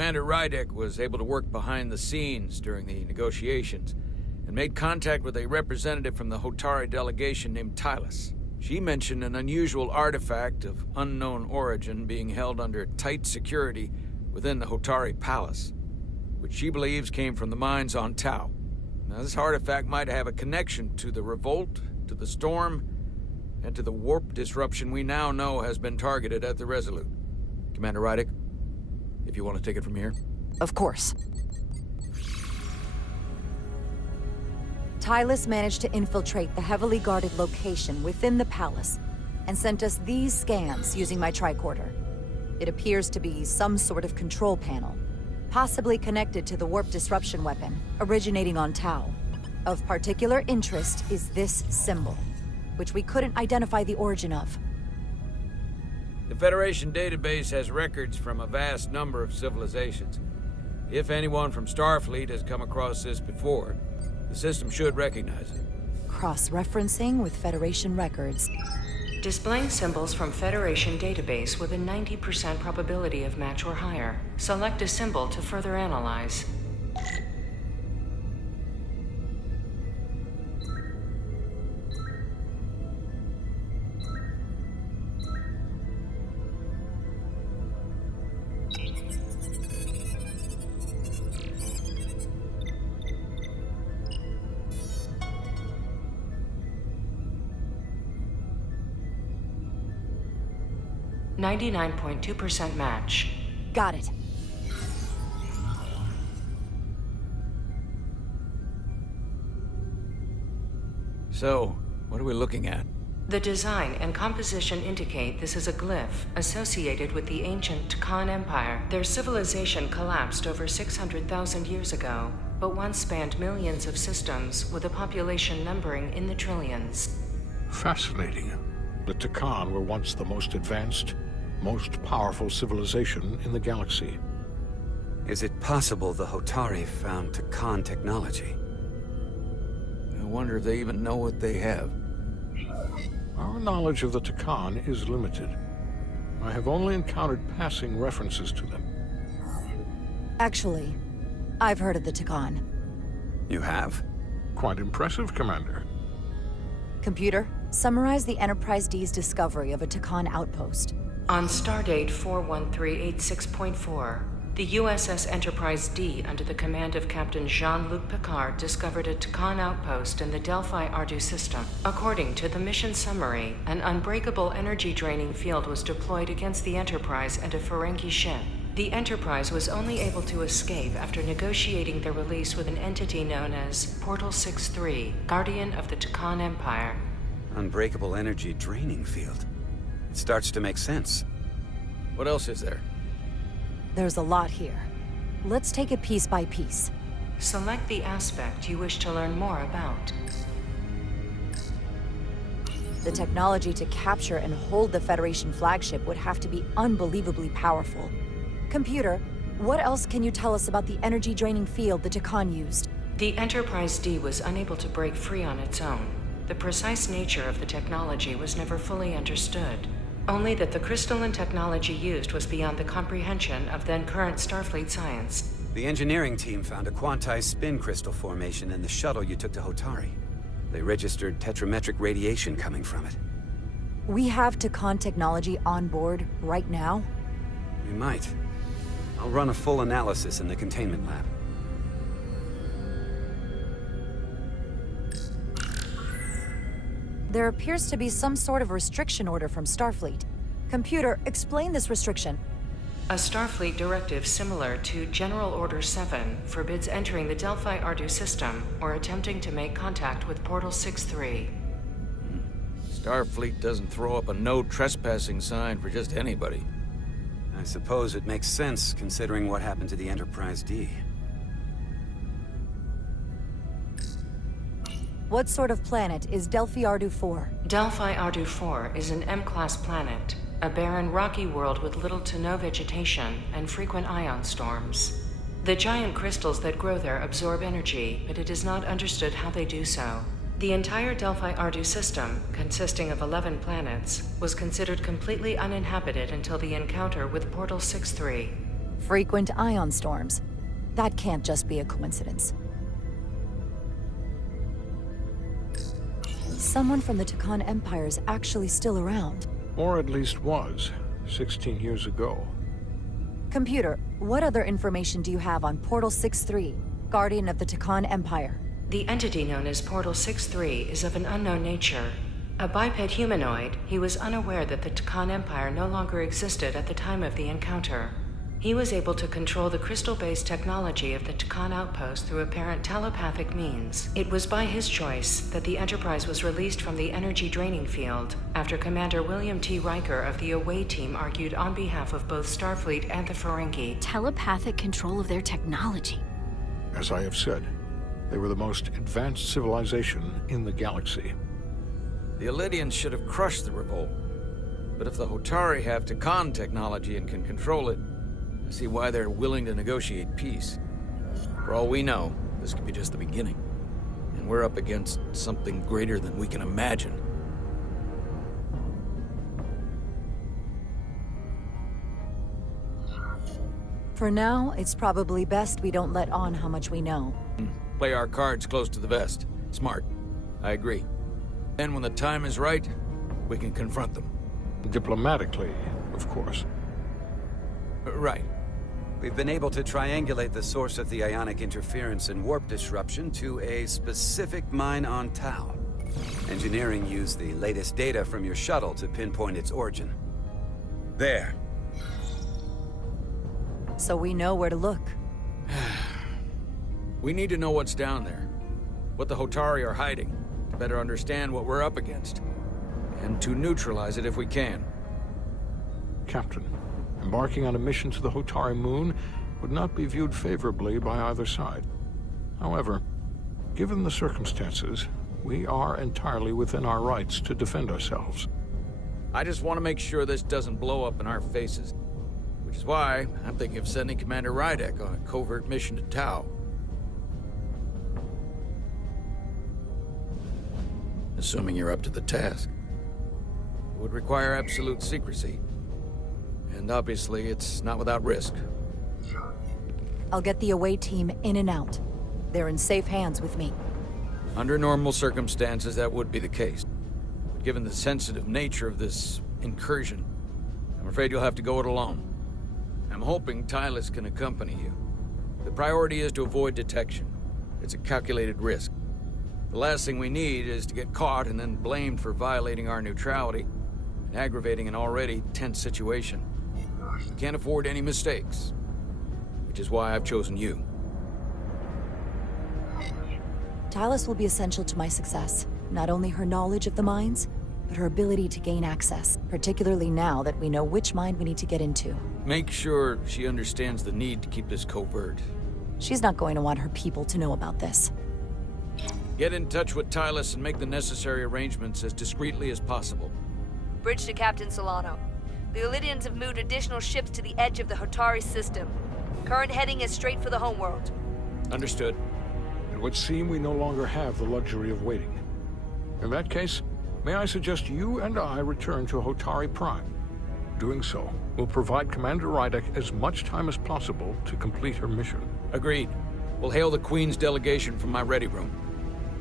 Commander Rydek was able to work behind the scenes during the negotiations and made contact with a representative from the Hotari delegation named Tylus. She mentioned an unusual artifact of unknown origin being held under tight security within the Hotari Palace, which she believes came from the mines on Tau. Now, this artifact might have a connection to the revolt, to the storm, and to the warp disruption we now know has been targeted at the Resolute. Commander Rydek, if you want to take it from here. Of course. Tylus managed to infiltrate the heavily guarded location within the palace and sent us these scans using my tricorder. It appears to be some sort of control panel, possibly connected to the warp disruption weapon originating on Tau. Of particular interest is this symbol, which we couldn't identify the origin of. The Federation database has records from a vast number of civilizations. If anyone from Starfleet has come across this before, the system should recognize it. Cross-referencing with Federation records. Displaying symbols from Federation database with a 90% probability of match or higher. Select a symbol to further analyze. .2% match. Got it. So, what are we looking at? The design and composition indicate this is a glyph associated with the ancient Khan Empire. Their civilization collapsed over 600,000 years ago, but once spanned millions of systems with a population numbering in the trillions. Fascinating. The Takan were once the most advanced, most powerful civilization in the galaxy. Is it possible the Hotari found Takan technology? I wonder if they even know what they have. Our knowledge of the Takan is limited. I have only encountered passing references to them. Actually, I've heard of the Takan. You have? Quite impressive, Commander. Computer, summarize the Enterprise D's discovery of a Takan outpost. On stardate 41386.4, the U.S.S. Enterprise D, under the command of Captain Jean-Luc Picard, discovered a Takan outpost in the Delphi-Ardu system. According to the mission summary, an unbreakable energy-draining field was deployed against the Enterprise and a Ferengi ship. The Enterprise was only able to escape after negotiating their release with an entity known as Portal 6-3, Guardian of the Takan Empire. Unbreakable energy draining field. It starts to make sense. What else is there? There's a lot here. Let's take it piece by piece. Select the aspect you wish to learn more about. The technology to capture and hold the Federation flagship would have to be unbelievably powerful. Computer, what else can you tell us about the energy-draining field the Takan used? The Enterprise D was unable to break free on its own. The precise nature of the technology was never fully understood. Only that the crystalline technology used was beyond the comprehension of then-current Starfleet science. The engineering team found a quantized spin crystal formation in the shuttle you took to Hotari. They registered tetrametric radiation coming from it. We have Takan technology on board right now? We might. I'll run a full analysis in the containment lab. There appears to be some sort of restriction order from Starfleet. Computer, explain this restriction. A Starfleet directive similar to General Order 7 forbids entering the Delphi-Ardu system or attempting to make contact with Portal 6-3. Starfleet doesn't throw up a no trespassing sign for just anybody. I suppose it makes sense considering what happened to the Enterprise D. What sort of planet is Delphi-Ardu 4? Delphi-Ardu 4 is an M-class planet, a barren rocky world with little to no vegetation and frequent ion storms. The giant crystals that grow there absorb energy, but it is not understood how they do so. The entire Delphi-Ardu system, consisting of 11 planets, was considered completely uninhabited until the encounter with Portal 6-3. Frequent ion storms. That can't just be a coincidence. Someone from the Takan Empire is actually still around. Or at least was, 16 years ago. Computer, what other information do you have on Portal 6-3, Guardian of the Takan Empire? The entity known as Portal 6-3 is of an unknown nature. A biped humanoid, he was unaware that the Takan Empire no longer existed at the time of the encounter. He was able to control the crystal-based technology of the Takan outpost through apparent telepathic means. It was by his choice that the Enterprise was released from the energy draining field after Commander William T. Riker of the Away Team argued on behalf of both Starfleet and the Ferengi. Telepathic control of their technology. As I have said, they were the most advanced civilization in the galaxy. The Elydians should have crushed the revolt. But if the Hotari have Takan technology and can control it, I see why they're willing to negotiate peace. For all we know, this could be just the beginning. And we're up against something greater than we can imagine. For now, it's probably best we don't let on how much we know. Play our cards close to the vest. Smart. I agree. Then when the time is right, we can confront them. Diplomatically, of course. Right. We've been able to triangulate the source of the ionic interference and warp disruption to a specific mine on Tau. Engineering used the latest data from your shuttle to pinpoint its origin. There. So we know where to look. We need to know what's down there. What the Hotari are hiding. To better understand what we're up against. And to neutralize it if we can. Captain, embarking on a mission to the Hotari moon would not be viewed favorably by either side. However, given the circumstances, we are entirely within our rights to defend ourselves. I just want to make sure this doesn't blow up in our faces. Which is why I'm thinking of sending Commander Rydek on a covert mission to Tau. Assuming you're up to the task. It would require absolute secrecy. And obviously, it's not without risk. I'll get the away team in and out. They're in safe hands with me. Under normal circumstances, that would be the case. But given the sensitive nature of this incursion, I'm afraid you'll have to go it alone. I'm hoping Tillus can accompany you. The priority is to avoid detection. It's a calculated risk. The last thing we need is to get caught and then blamed for violating our neutrality and aggravating an already tense situation. We can't afford any mistakes, which is why I've chosen you. Tillus will be essential to my success. Not only her knowledge of the mines, but her ability to gain access, particularly now that we know which mine we need to get into. Make sure she understands the need to keep this covert. She's not going to want her people to know about this. Get in touch with Tillus and make the necessary arrangements as discreetly as possible. Bridge to Captain Solano. The Elydians have moved additional ships to the edge of the Hotari system. Current heading is straight for the homeworld. Understood. It would seem we no longer have the luxury of waiting. In that case, may I suggest you and I return to Hotari Prime? Doing so will provide Commander Rydek as much time as possible to complete her mission. Agreed. We'll hail the Queen's delegation from my ready room.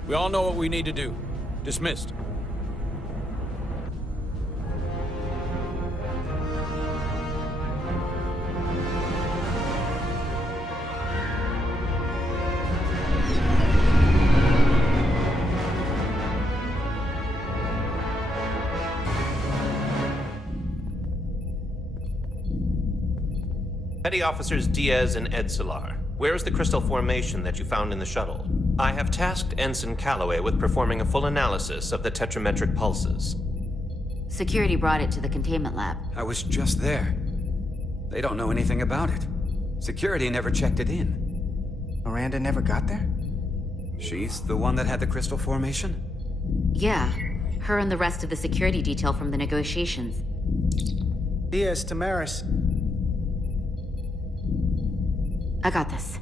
We all know what we need to do. Dismissed. Petty Officers Diaz and Edslar, where is the crystal formation that you found in the shuttle? I have tasked Ensign Calloway with performing a full analysis of the tetrametric pulses. Security brought it to the containment lab. I was just there. They don't know anything about it. Security never checked it in. Miranda never got there? She's the one that had the crystal formation? Yeah, her and the rest of the security detail from the negotiations. Diaz, Tamaris. I got this.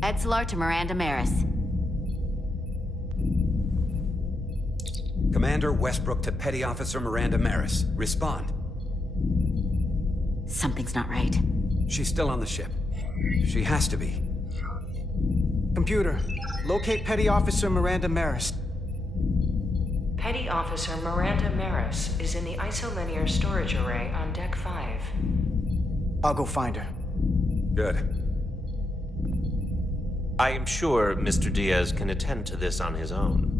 Edslar to Miranda Maris. Commander Westbrook to Petty Officer Miranda Maris. Respond. Something's not right. She's still on the ship. She has to be. Computer, locate Petty Officer Miranda Maris. Petty Officer Miranda Maris is in the isolinear storage array on Deck 5. I'll go find her. Good. I am sure Mr. Diaz can attend to this on his own.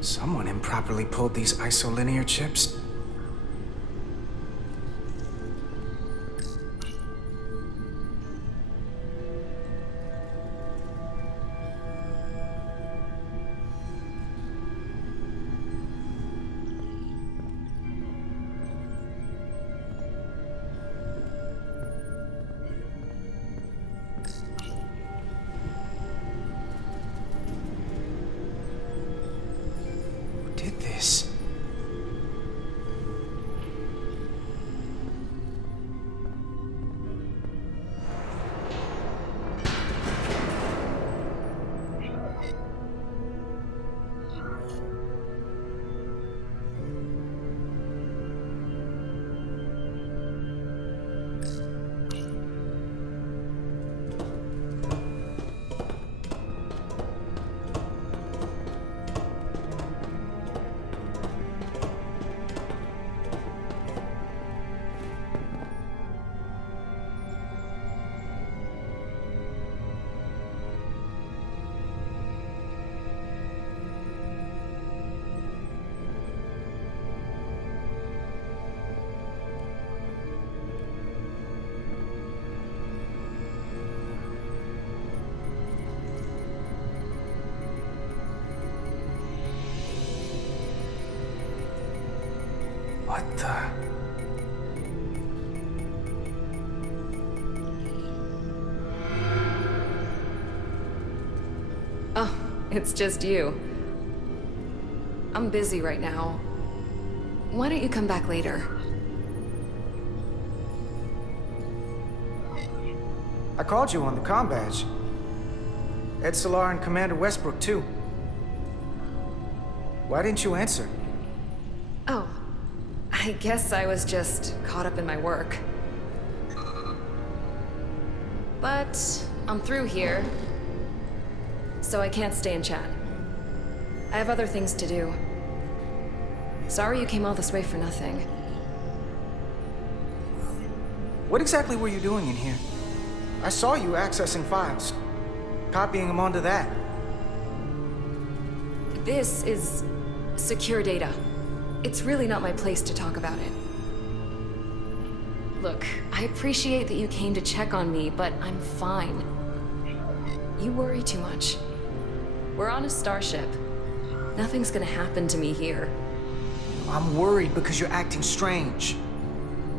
Someone improperly pulled these isolinear chips. This. What the? Oh, it's just you. I'm busy right now. Why don't you come back later? I called you on the comm badge. Ed Solar and Commander Westbrook, too. Why didn't you answer? Oh, I guess I was just caught up in my work. But I'm through here, so I can't stay and chat. I have other things to do. Sorry you came all this way for nothing. What exactly were you doing in here? I saw you accessing files, copying them onto that. This is secure data. It's really not my place to talk about it. Look, I appreciate that you came to check on me, but I'm fine. You worry too much. We're on a starship. Nothing's gonna happen to me here. I'm worried because you're acting strange.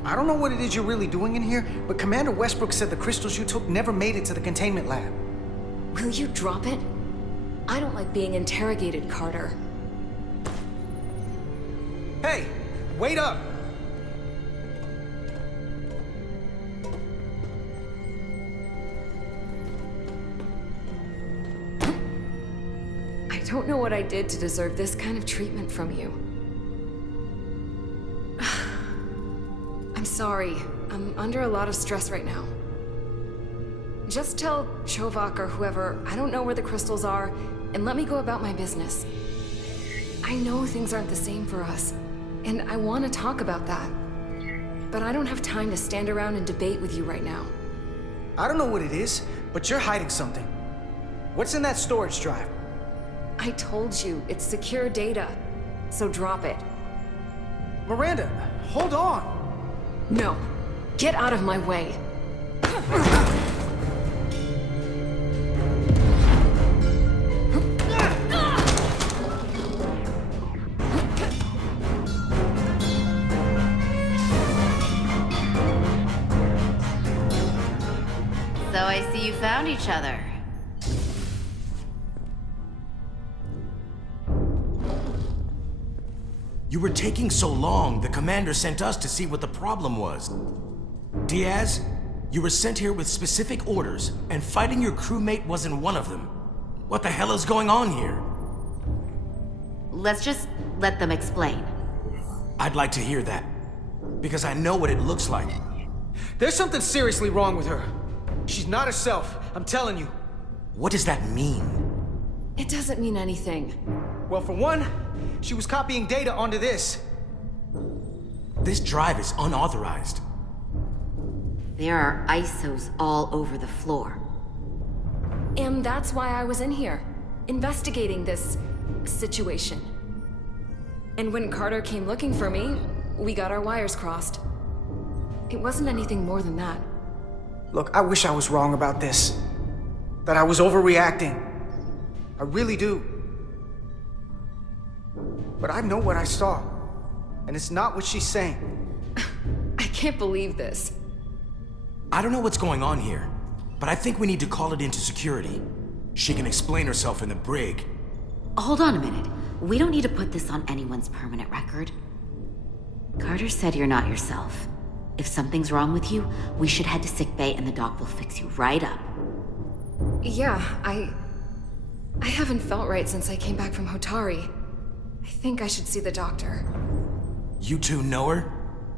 I don't know what it is you're really doing in here, but Commander Westbrook said the crystals you took never made it to the containment lab. Will you drop it? I don't like being interrogated, Carter. Hey, wait up! I don't know what I did to deserve this kind of treatment from you. I'm sorry. I'm under a lot of stress right now. Just tell Chovak or whoever I don't know where the crystals are, and let me go about my business. I know things aren't the same for us, and I want to talk about that. But I don't have time to stand around and debate with you right now. I don't know what it is, but you're hiding something. What's in that storage drive? I told you, it's secure data, so drop it. Miranda, hold on! No, get out of my way. found each other. You were taking so long, the commander sent us to see what the problem was. Diaz, you were sent here with specific orders, and fighting your crewmate wasn't one of them. What the hell is going on here? Let's just let them explain. I'd like to hear that, because I know what it looks like. There's something seriously wrong with her. She's not herself, I'm telling you. What does that mean? It doesn't mean anything. Well, for one, she was copying data onto this. This drive is unauthorized. There are ISOs all over the floor. And that's why I was in here, investigating this situation. And when Carter came looking for me, we got our wires crossed. It wasn't anything more than that. Look, I wish I was wrong about this. That I was overreacting. I really do. But I know what I saw. And it's not what she's saying. I can't believe this. I don't know what's going on here, but I think we need to call it into security. She can explain herself in the brig. Hold on a minute. We don't need to put this on anyone's permanent record. Carter said you're not yourself. If something's wrong with you, we should head to sickbay and the doc will fix you right up. Yeah, I haven't felt right since I came back from Hotari. I think I should see the doctor. You two know her?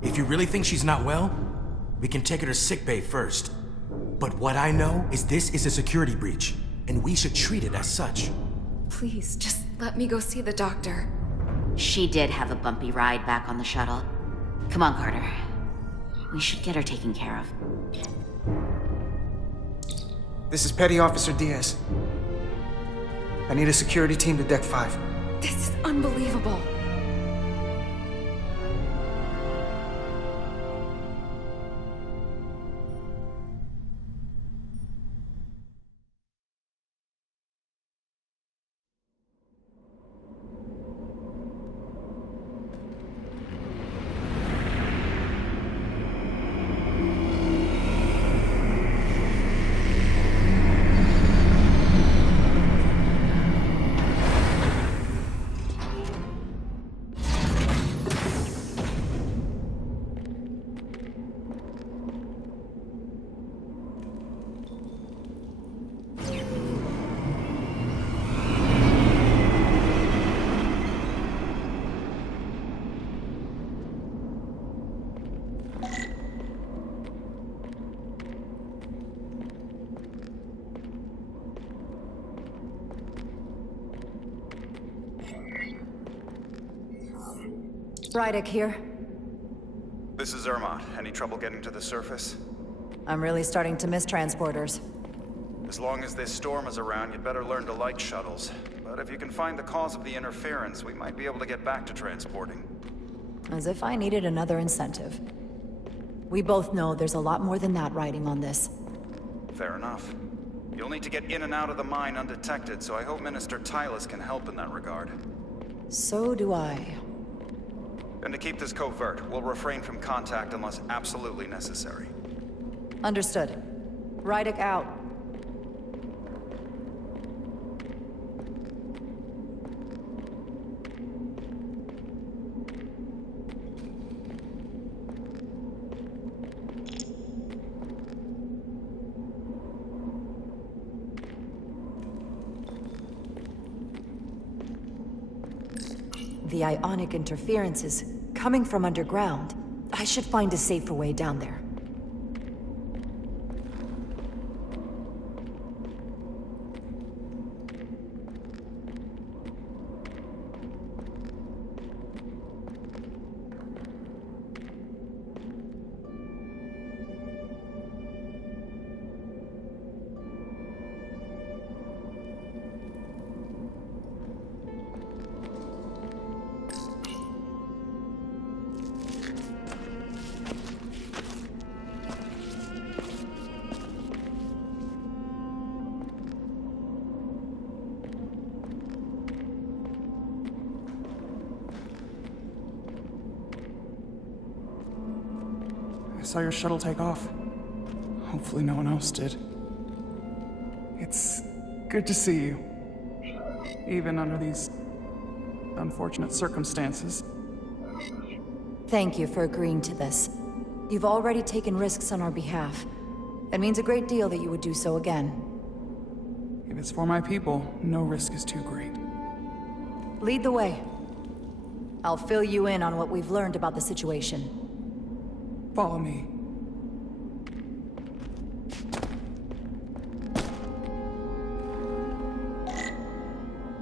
If you really think she's not well, we can take her to sickbay first. But what I know is this is a security breach, and we should treat it as such. Please, just let me go see the doctor. She did have a bumpy ride back on the shuttle. Come on, Carter. We should get her taken care of. This is Petty Officer Diaz. I need a security team to Deck 5. This is unbelievable. Rydek here. This is Zermatt. Any trouble getting to the surface? I'm really starting to miss transporters. As long as this storm is around, you'd better learn to like shuttles. But if you can find the cause of the interference, we might be able to get back to transporting. As if I needed another incentive. We both know there's a lot more than that riding on this. Fair enough. You'll need to get in and out of the mine undetected, so I hope Minister Tylus can help in that regard. So do I. And to keep this covert, we'll refrain from contact unless absolutely necessary. Understood. Rydek out. The ionic interference is coming from underground. I should find a safer way down there. I saw your shuttle take off. Hopefully no one else did. Good to see you. Even under these unfortunate circumstances. Thank you for agreeing to this. You've already taken risks on our behalf. It means a great deal that you would do so again. If it's for my people, no risk is too great. Lead the way. I'll fill you in on what we've learned about the situation. Follow me.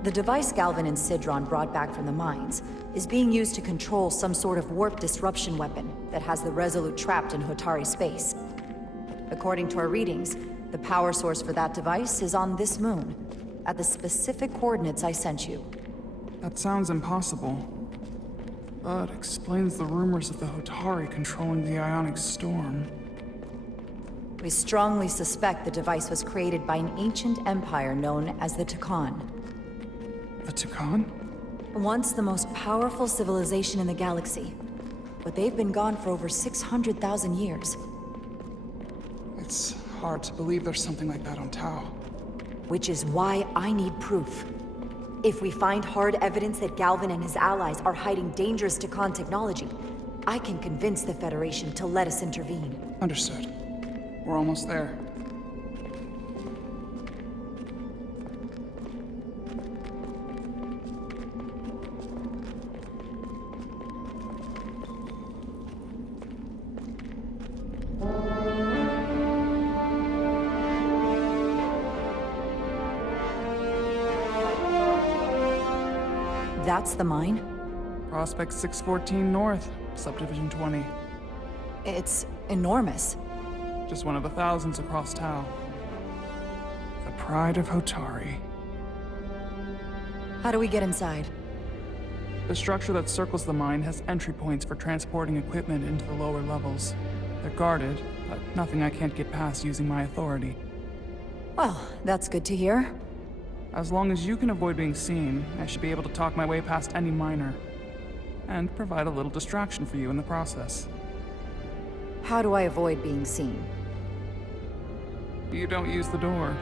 The device Galvin and Sidron brought back from the mines is being used to control some sort of warp disruption weapon that has the Resolute trapped in Hotari space. According to our readings, the power source for that device is on this moon, at the specific coordinates I sent you. That sounds impossible, but explains the rumors of the Hotari controlling the ionic storm. We strongly suspect the device was created by an ancient empire known as the Tukan. The Tukan? Once the most powerful civilization in the galaxy, but they've been gone for over 600,000 years. It's hard to believe there's something like that on Tau. Which is why I need proof. If we find hard evidence that Galvin and his allies are hiding dangerous Tukan technology, I can convince the Federation to let us intervene. Understood. We're almost there. That's the mine? Prospect 614 North, Subdivision 20. It's enormous. Just one of the thousands across Tau. The pride of Hotari. How do we get inside? The structure that circles the mine has entry points for transporting equipment into the lower levels. They're guarded, but nothing I can't get past using my authority. Well, that's good to hear. As long as you can avoid being seen, I should be able to talk my way past any miner. And provide a little distraction for you in the process. How do I avoid being seen? You don't use the door.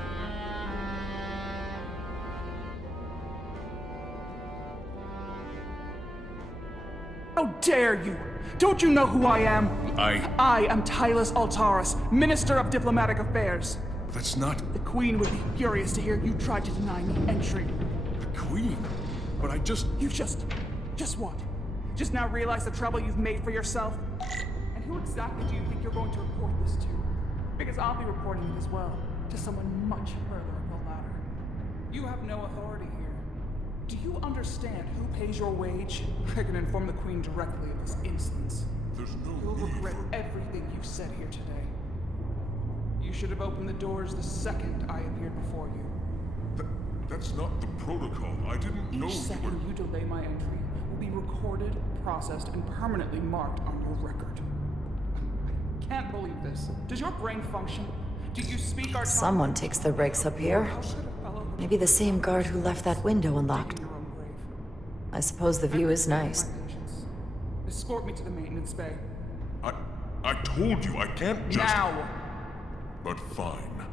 How dare you! Don't you know who I am? I am Tylus Altaris, Minister of Diplomatic Affairs. That's not... The Queen would be furious to hear you tried to deny me entry. The Queen? But I just... You just what? Just now realize the trouble you've made for yourself? And who exactly do you think you're going to report this to? Because I'll be reporting it as well, to someone much further up the ladder. You have no authority here. Do you understand who pays your wage? I can inform the Queen directly of this instance. There's no You'll need regret for... everything you've said here today. You should have opened the doors the second I appeared before you. That's not the protocol. I didn't know Each second you delay my entry will be recorded, processed, and permanently marked on your record. I can't believe this. Does your brain function? Do you speak our tongue? Someone takes their breaks up here. Maybe the same guard who left that window unlocked. I suppose the view is nice. Escort me to the maintenance bay. I told you I can't just... Now! But fine.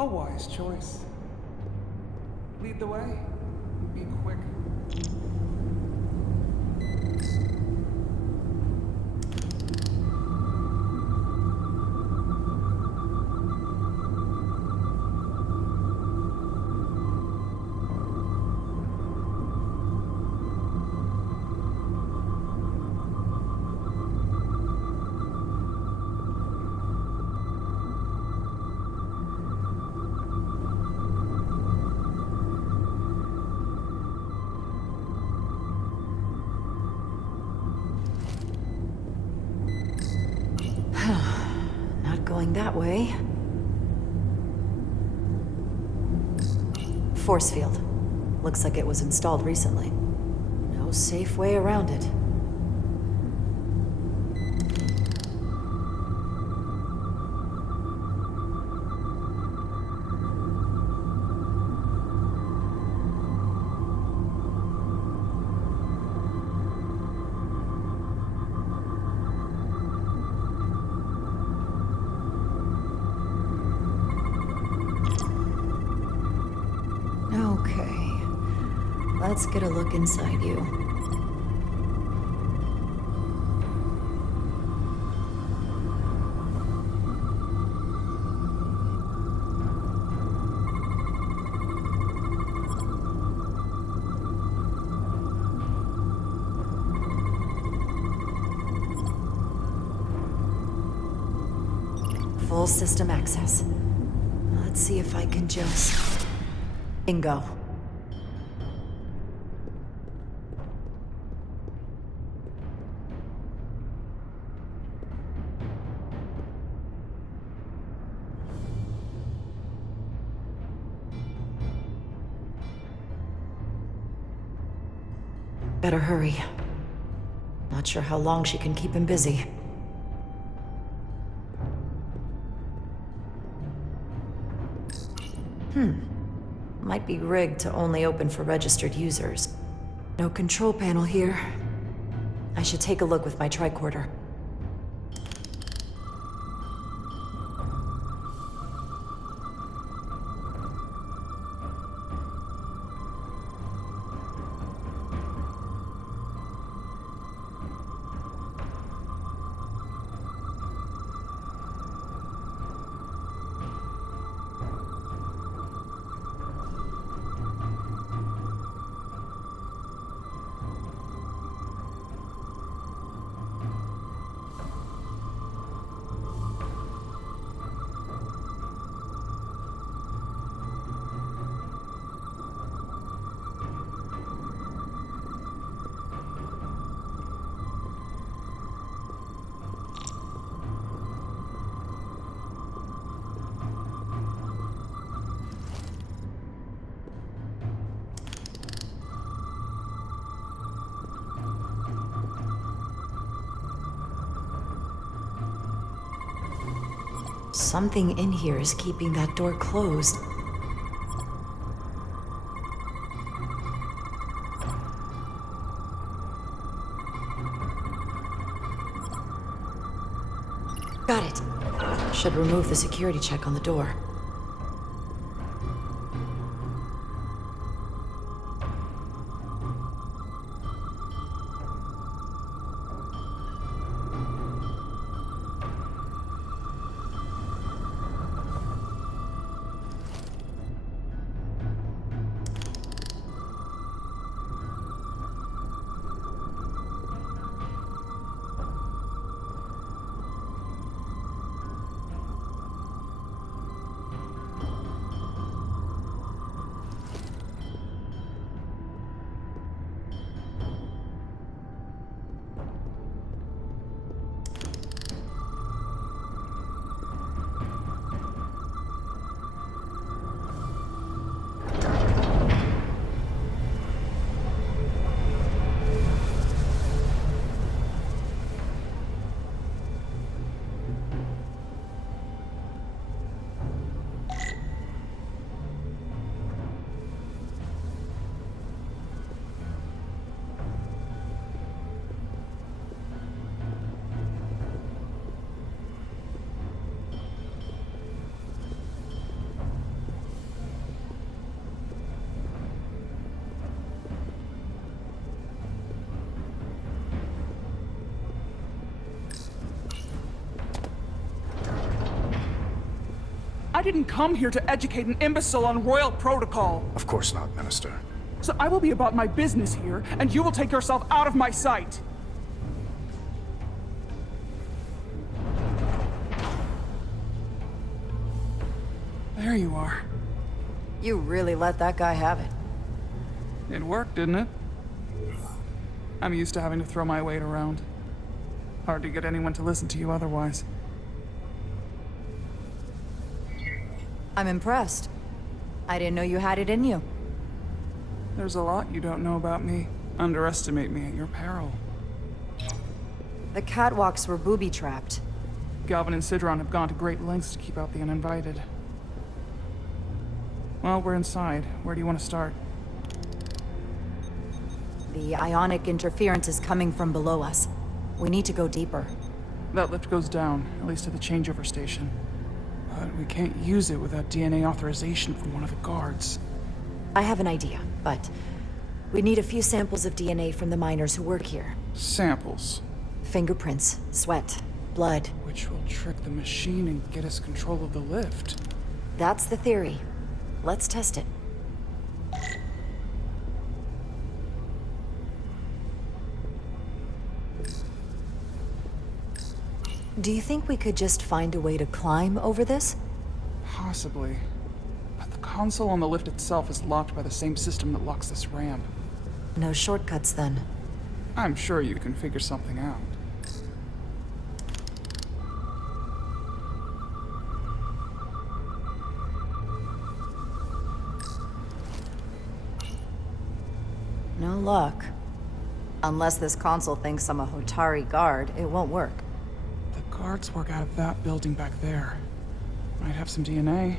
A wise choice. Lead the way. Be quick. Going that way. Force field. Looks like it was installed recently. No safe way around it. Okay. Let's get a look inside you. Full system access. Let's see if I can just... Bingo. Better hurry. Not sure how long she can keep him busy. Might be rigged to only open for registered users. No control panel here. I should take a look with my tricorder. Something in here is keeping that door closed. Got it. Should remove the security check on the door. I didn't come here to educate an imbecile on royal protocol. Of course not, Minister. So I will be about my business here, and you will take yourself out of my sight. There you are. You really let that guy have it. It worked, didn't it? I'm used to having to throw my weight around. Hard to get anyone to listen to you otherwise. I'm impressed. I didn't know you had it in you. There's a lot you don't know about me. Underestimate me at your peril. The catwalks were booby-trapped. Galvin and Sidron have gone to great lengths to keep out the uninvited. Well, we're inside. Where do you want to start? The ionic interference is coming from below us. We need to go deeper. That lift goes down, at least to the changeover station. But we can't use it without DNA authorization from one of the guards. I have an idea, but we need a few samples of DNA from the miners who work here. Samples. Fingerprints, sweat, blood. Which will trick the machine and get us control of the lift. That's the theory. Let's test it. Do you think we could just find a way to climb over this? Possibly. But the console on the lift itself is locked by the same system that locks this ramp. No shortcuts, then. I'm sure you can figure something out. No luck. Unless this console thinks I'm a Hotari guard, it won't work. The guards work out of that building back there. Might have some DNA.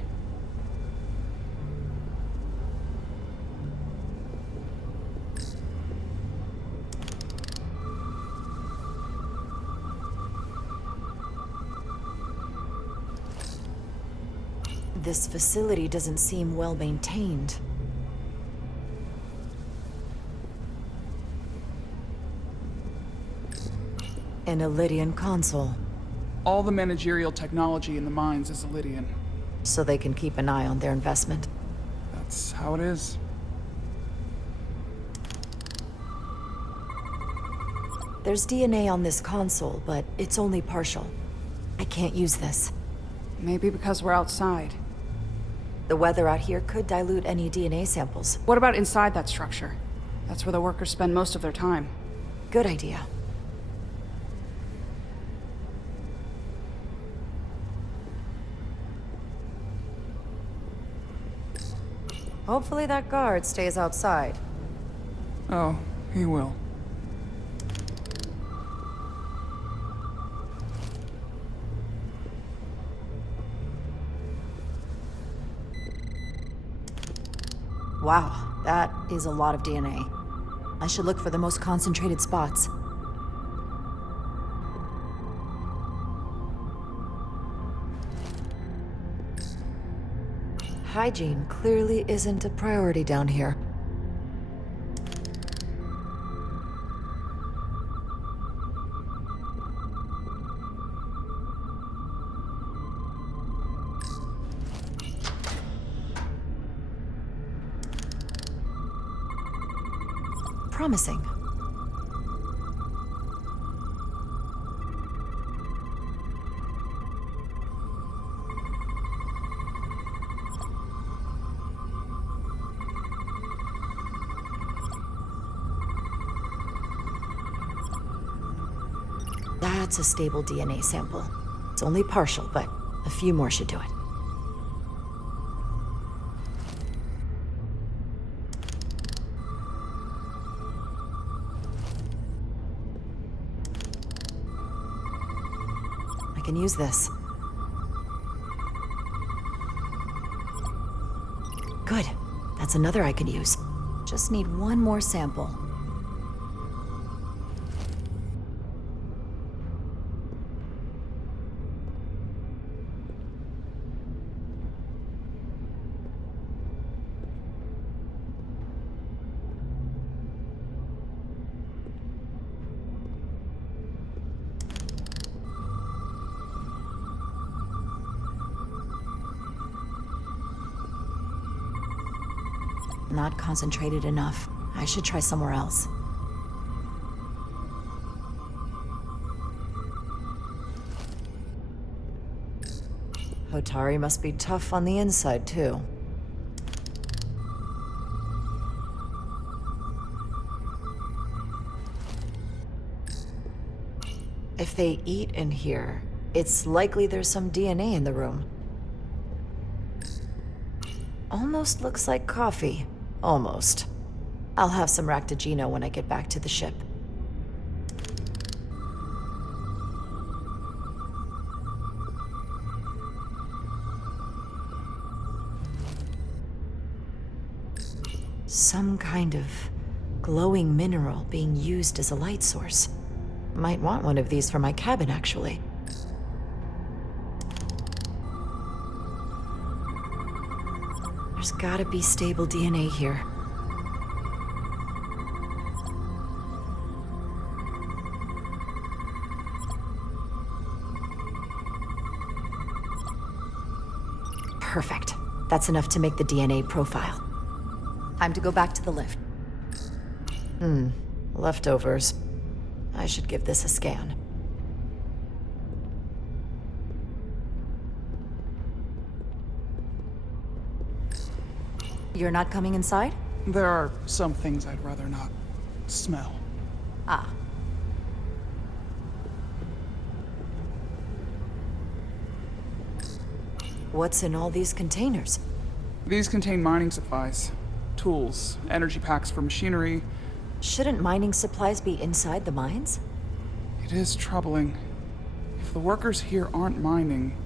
This facility doesn't seem well maintained. An Illydian console. All the managerial technology in the mines is Illydian. So they can keep an eye on their investment. That's how it is. There's DNA on this console, but it's only partial. I can't use this. Maybe because we're outside. The weather out here could dilute any DNA samples. What about inside that structure? That's where the workers spend most of their time. Good idea. Hopefully that guard stays outside. Oh, he will. Wow, that is a lot of DNA. I should look for the most concentrated spots. Hygiene clearly isn't a priority down here. Promising. That's a stable DNA sample. It's only partial, but a few more should do it. I can use this. Good. That's another I can use. Just need one more sample. Not concentrated enough. I should try somewhere else. Hotari must be tough on the inside, too. If they eat in here, it's likely there's some DNA in the room. Almost looks like coffee. Almost. I'll have some Ractigino when I get back to the ship. Some kind of glowing mineral being used as a light source. Might want one of these for my cabin, actually. There's There's gotta be stable DNA here. Perfect. That's enough to make the DNA profile. Time to go back to the lift. Leftovers. I should give this a scan. You're not coming inside? There are some things I'd rather not smell. Ah. What's in all these containers? These contain mining supplies, tools, energy packs for machinery. Shouldn't mining supplies be inside the mines? It is troubling. If the workers here aren't mining...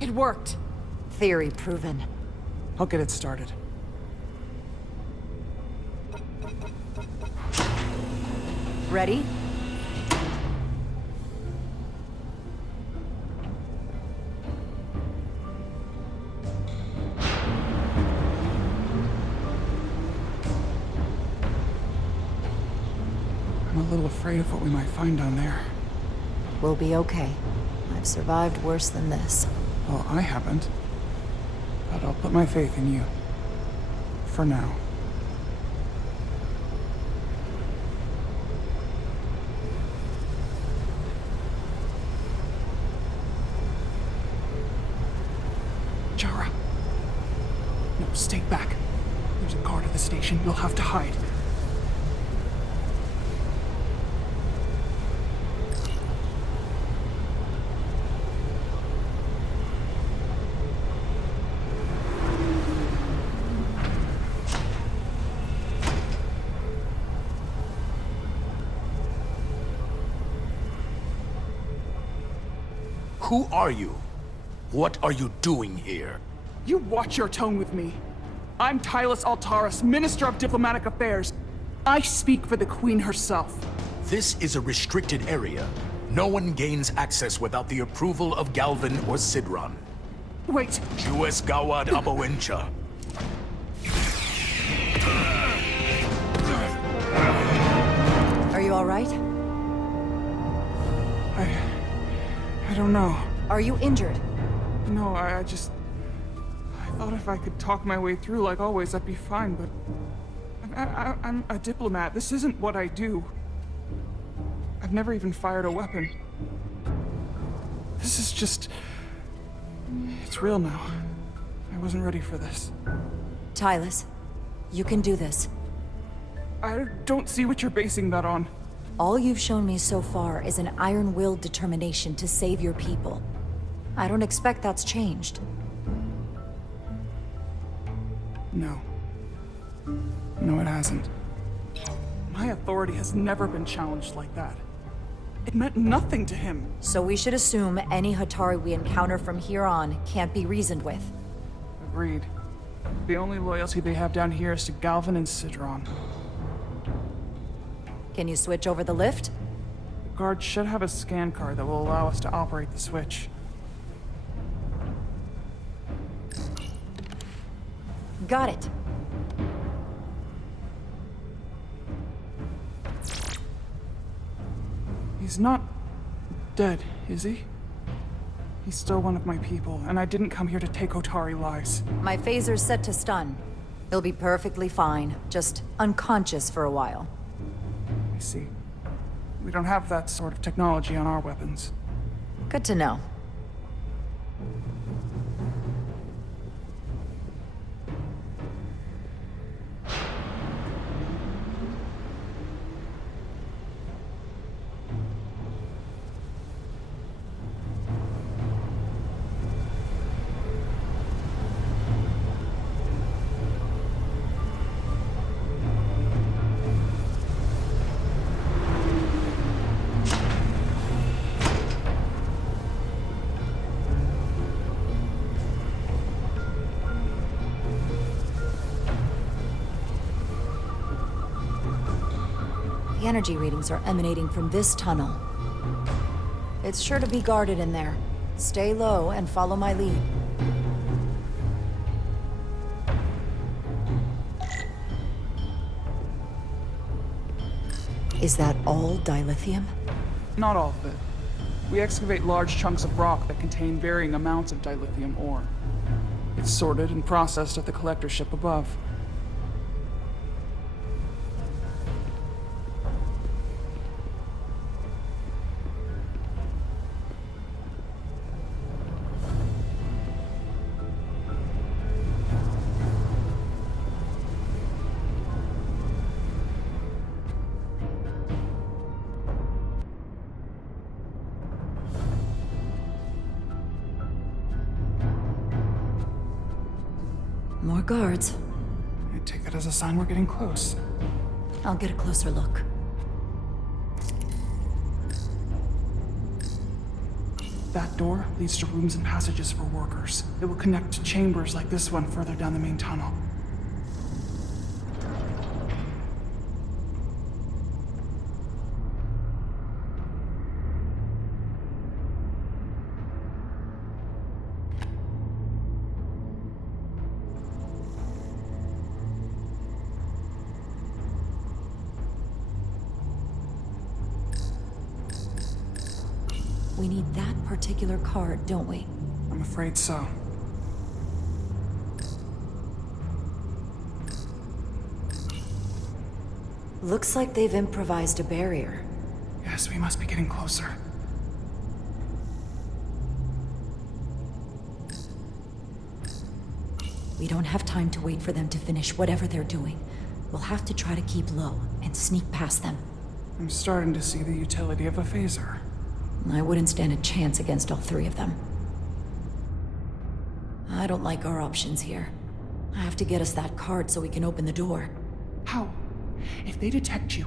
It worked. Theory proven. I'll get it started. Ready? I'm a little afraid of what we might find down there. We'll be okay. I've survived worse than this. Well, I haven't. But I'll put my faith in you. For now. Jara. No, stay back. There's a guard at the station. You'll have to hide. Who are you? What are you doing here? You watch your tone with me. I'm Tylus Altaris, Minister of Diplomatic Affairs. I speak for the Queen herself. This is a restricted area. No one gains access without the approval of Galvin or Sidron. Wait. U.S. Gawad Abawencha. Are you all right? I don't know. Are you injured? No, I thought if I could talk my way through like always, I'd be fine, but... I'm a diplomat. This isn't what I do. I've never even fired a weapon. This is just... It's real now. I wasn't ready for this. Tylus, you can do this. I don't see what you're basing that on. All you've shown me so far is an iron-willed determination to save your people. I don't expect that's changed. No. No, it hasn't. My authority has never been challenged like that. It meant nothing to him. So we should assume any Hatari we encounter from here on can't be reasoned with. Agreed. The only loyalty they have down here is to Galvin and Sidron. Can you switch over the lift? The guard should have a scan card that will allow us to operate the switch. Got it. He's not dead, is he? He's still one of my people, and I didn't come here to take Otari lives. My phaser's set to stun. He'll be perfectly fine, just unconscious for a while. I see. We don't have that sort of technology on our weapons. Good to know. The energy readings are emanating from this tunnel. It's sure to be guarded in there. Stay low and follow my lead. Is that all dilithium? Not all of it. We excavate large chunks of rock that contain varying amounts of dilithium ore. It's sorted and processed at the collector ship above. More guards. I take that as a sign we're getting close. I'll get a closer look. That door leads to rooms and passages for workers. It will connect to chambers like this one further down the main tunnel. We need that particular card, don't we? I'm afraid so. Looks like they've improvised a barrier. Yes, we must be getting closer. We don't have time to wait for them to finish whatever they're doing. We'll have to try to keep low and sneak past them. I'm starting to see the utility of a phaser. I wouldn't stand a chance against all three of them. I don't like our options here. I have to get us that card so we can open the door. How? If they detect you,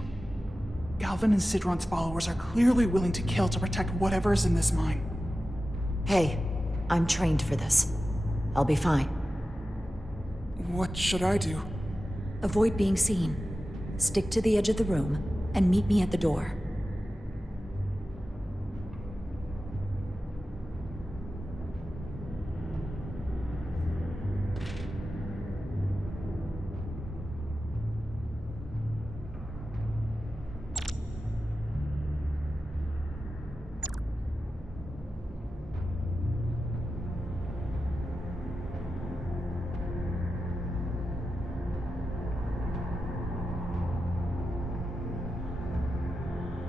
Galvin and Sidron's followers are clearly willing to kill to protect whatever is in this mine. Hey, I'm trained for this. I'll be fine. What should I do? Avoid being seen. Stick to the edge of the room, and meet me at the door.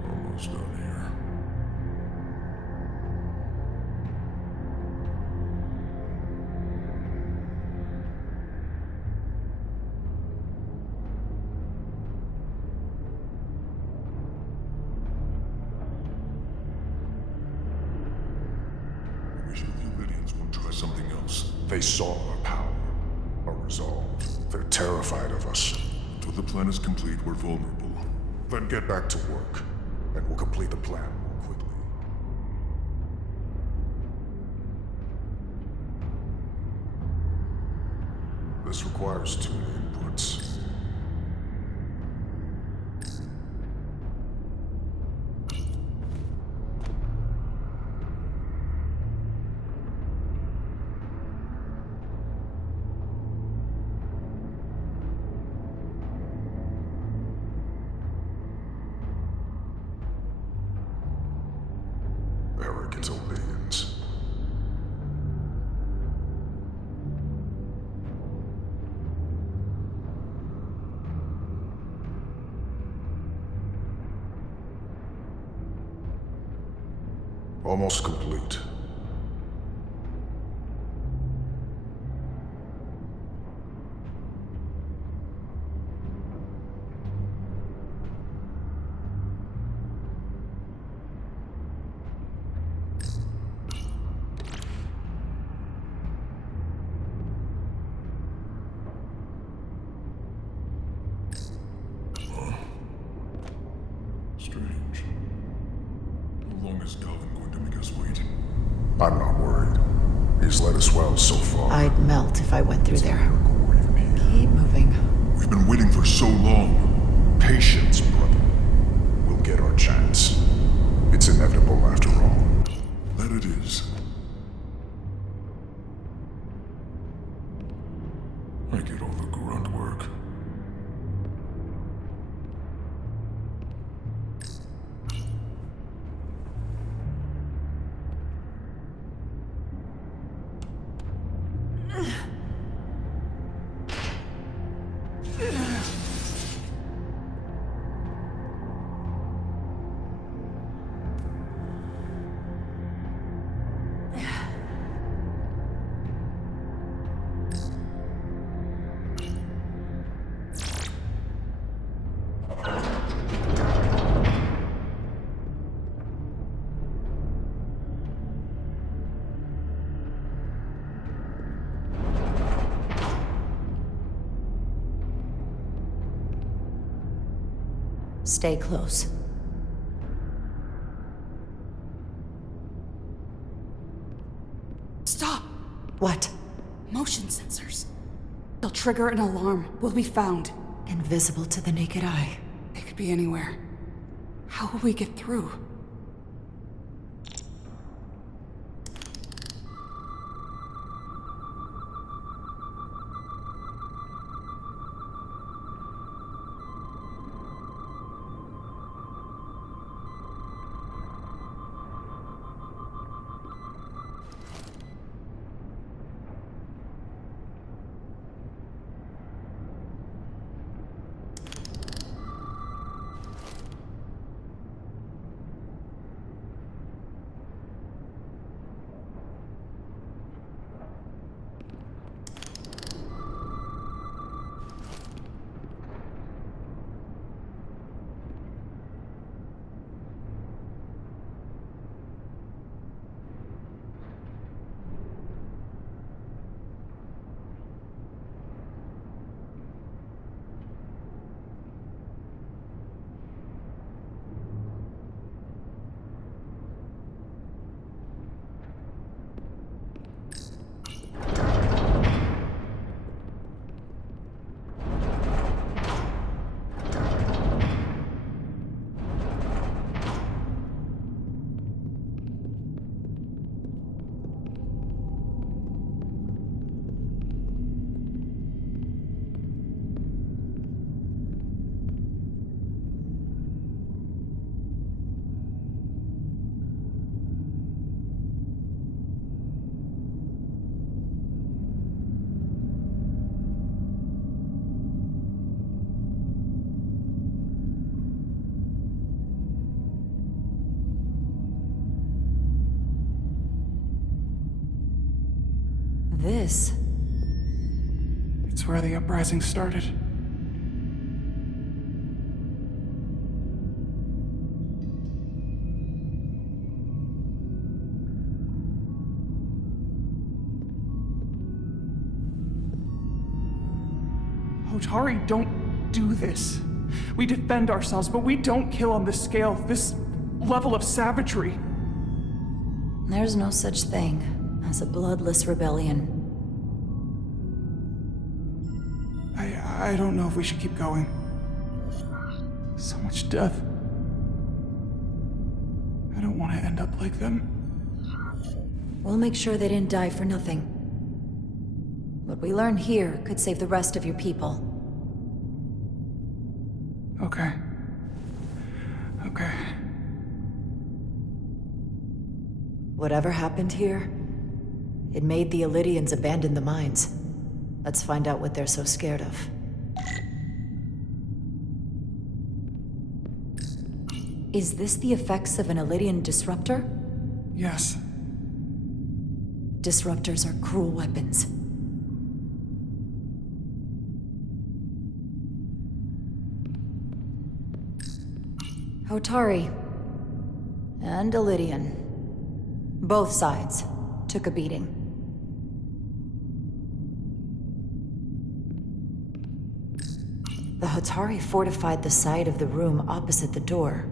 Almost done here. I wish the Lydians would try something else. They saw our power, our resolve. They're terrified of us. Until the plan is complete, we're vulnerable. Then get back to work, and we'll complete the plan more quickly. This requires 2 inputs. Arrogant Olympians. Almost complete. Strange. How long is Galvin going to make us wait? I'm not worried. He's led us well so far. I'd melt if I went through there. Keep moving. We've been waiting for so long. Patience, brother. Stay close. Stop! What? Motion sensors. They'll trigger an alarm. We'll be found. Invisible to the naked eye. They could be anywhere. How will we get through? This? It's where the uprising started. Hotari don't do this. We defend ourselves, but we don't kill on this scale, this level of savagery. There's no such thing as a bloodless rebellion. I don't know if we should keep going. So much death. I don't want to end up like them. We'll make sure they didn't die for nothing. What we learn here could save the rest of your people. Okay. Okay. Whatever happened here, it made the Illydians abandon the mines. Let's find out what they're so scared of. Is this the effects of an Illydian disruptor? Yes. Disruptors are cruel weapons. Hotari and Illydian. Both sides took a beating. The Hotari fortified the side of the room opposite the door.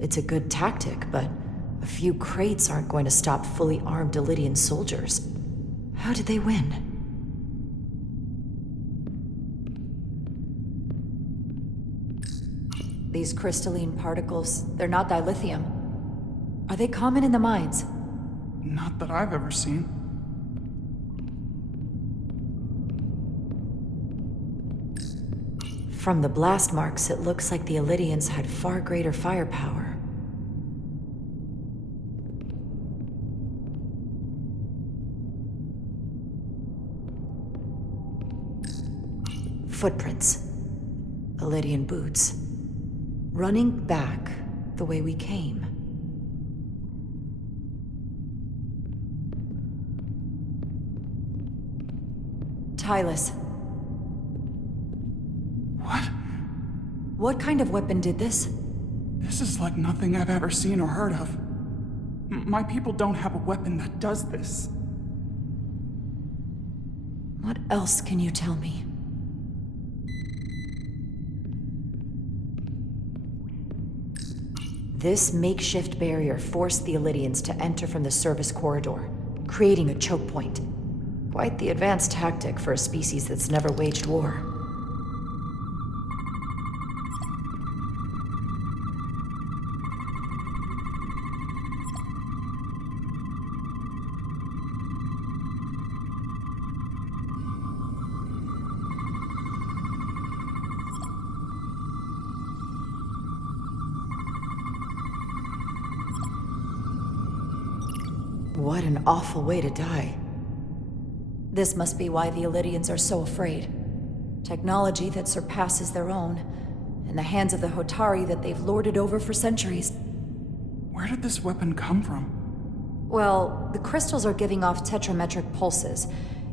It's a good tactic, but a few crates aren't going to stop fully armed Illydian soldiers. How did they win? These crystalline particles, they're not dilithium. Are they common in the mines? Not that I've ever seen. From the blast marks, it looks like the Illydians had far greater firepower. Footprints. Illydian boots. Running back the way we came. Tylus. What? What kind of weapon did this? This is like nothing I've ever seen or heard of. My people don't have a weapon that does this. What else can you tell me? This makeshift barrier forced the Illidians to enter from the service corridor, creating a choke point. Quite the advanced tactic for a species that's never waged war. What an awful way to die. This must be why the Illidians are so afraid. Technology that surpasses their own, in the hands of the Hotari that they've lorded over for centuries. Where did this weapon come from? Well, the crystals are giving off tetrametric pulses.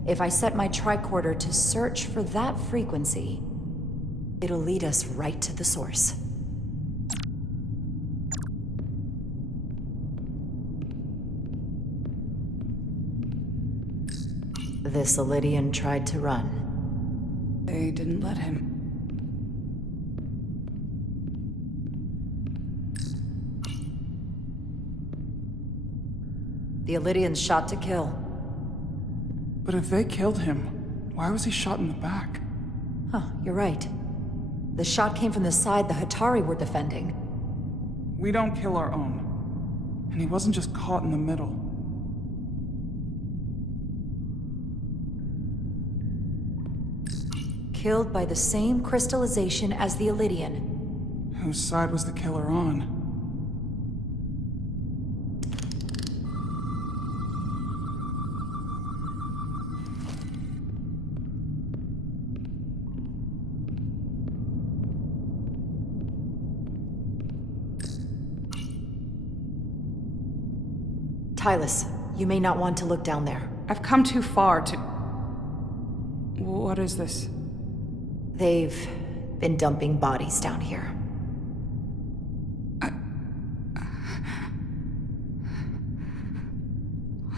If I set my tricorder to search for that frequency, it'll lead us right to the source. This Illidian tried to run. They didn't let him. The Illidian's shot to kill. But if they killed him, why was he shot in the back? Huh, you're right. The shot came from the side the Hotari were defending. We don't kill our own. And he wasn't just caught in the middle. Killed by the same crystallization as the Illidian. Whose side was the killer on? Tylus, you may not want to look down there. I've come too far to... What is this? They've been dumping bodies down here.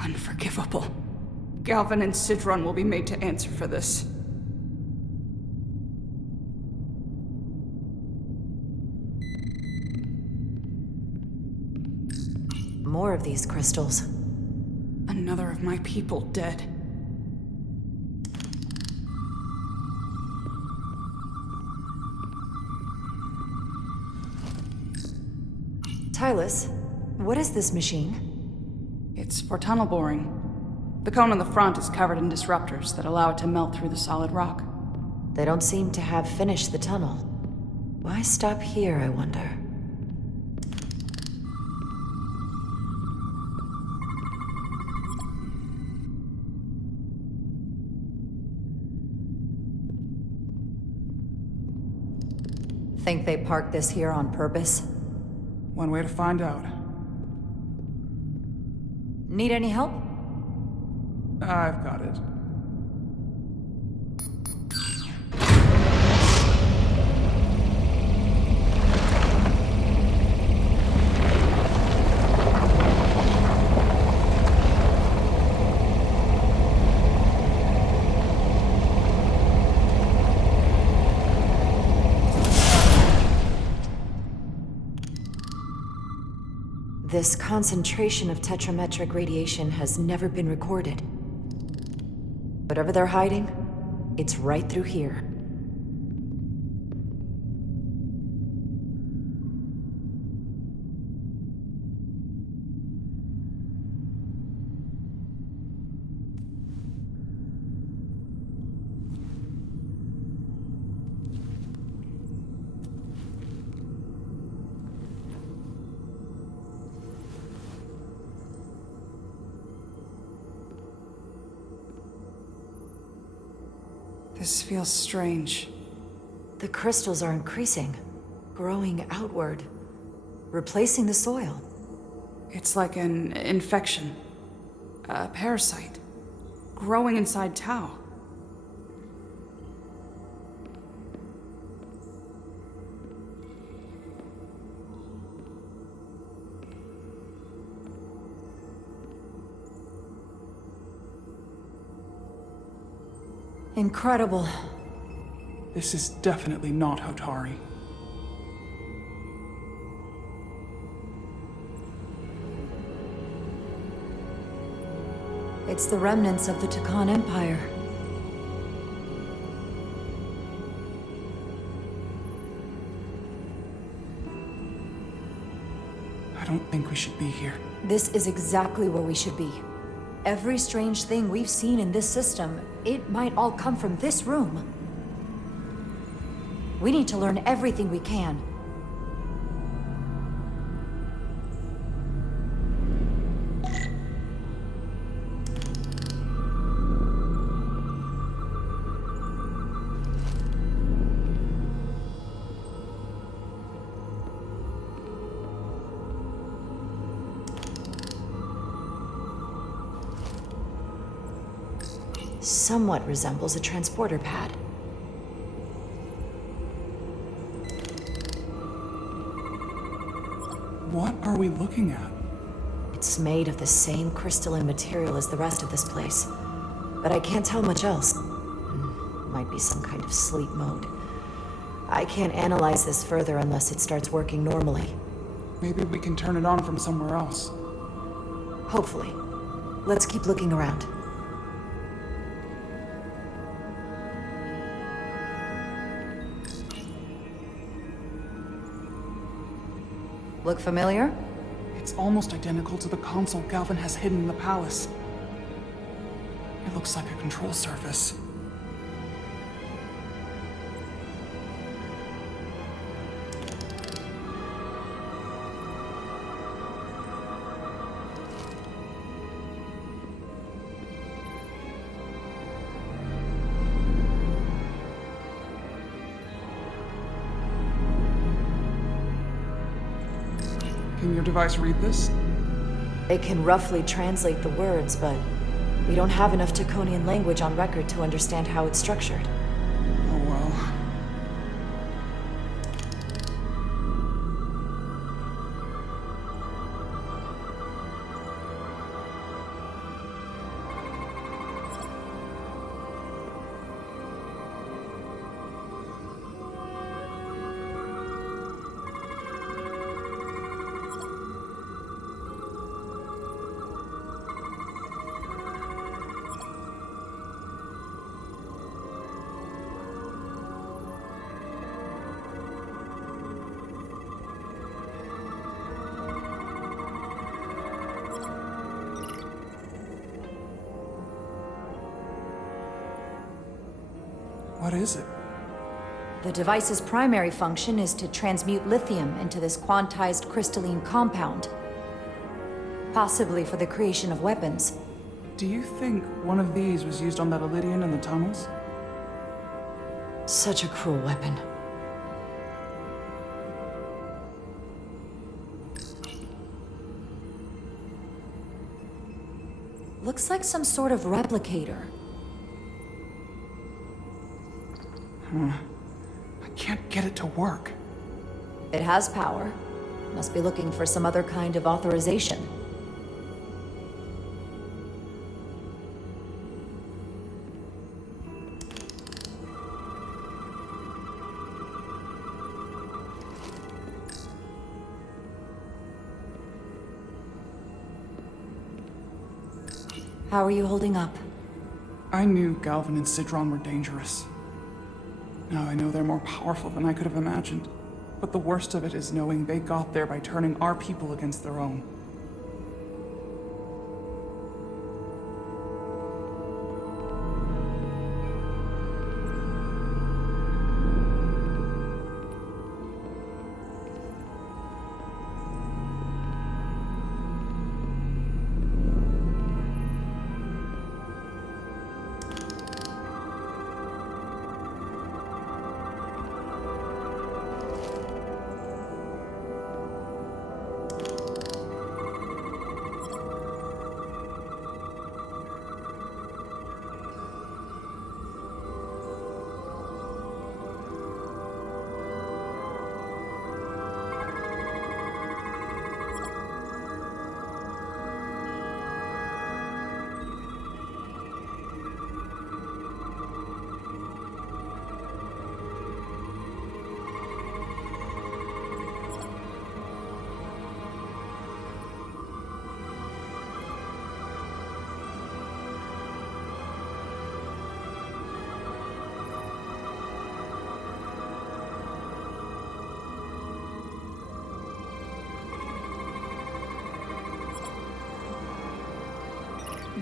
Unforgivable. Galvin and Sidron will be made to answer for this. More of these crystals. Another of my people dead. Tylus, what is this machine? It's for tunnel boring. The cone on the front is covered in disruptors that allow it to melt through the solid rock. They don't seem to have finished the tunnel. Why stop here, I wonder? Think they parked this here on purpose? One way to find out. Need any help? I've got it. This concentration of tetrametric radiation has never been recorded. Whatever they're hiding, it's right through here. This feels strange. The crystals are increasing, growing outward, replacing the soil. It's like an infection. A parasite. Growing inside Tau. Incredible. This is definitely not Hotari. It's the remnants of the Takan Empire. I don't think we should be here. This is exactly where we should be. Every strange thing we've seen in this system, it might all come from this room. We need to learn everything we can. Somewhat resembles a transporter pad. What are we looking at? It's made of the same crystalline material as the rest of this place, but I can't tell much else. Might be some kind of sleep mode. I can't analyze this further unless it starts working normally. Maybe we can turn it on from somewhere else. Hopefully. Let's keep looking around. Look familiar? It's almost identical to the console Galvin has hidden in the palace. It looks like a control surface. Can your device read this? It can roughly translate the words, but we don't have enough Taconian language on record to understand how it's structured. Oh well. What is it? The device's primary function is to transmute lithium into this quantized crystalline compound. Possibly for the creation of weapons. Do you think one of these was used on that Elydian in the tunnels? Such a cruel weapon. Looks like some sort of replicator. I can't get it to work. It has power. Must be looking for some other kind of authorization. How are you holding up? I knew Galvin and Sidron were dangerous. Now I know they're more powerful than I could have imagined. But the worst of it is knowing they got there by turning our people against their own.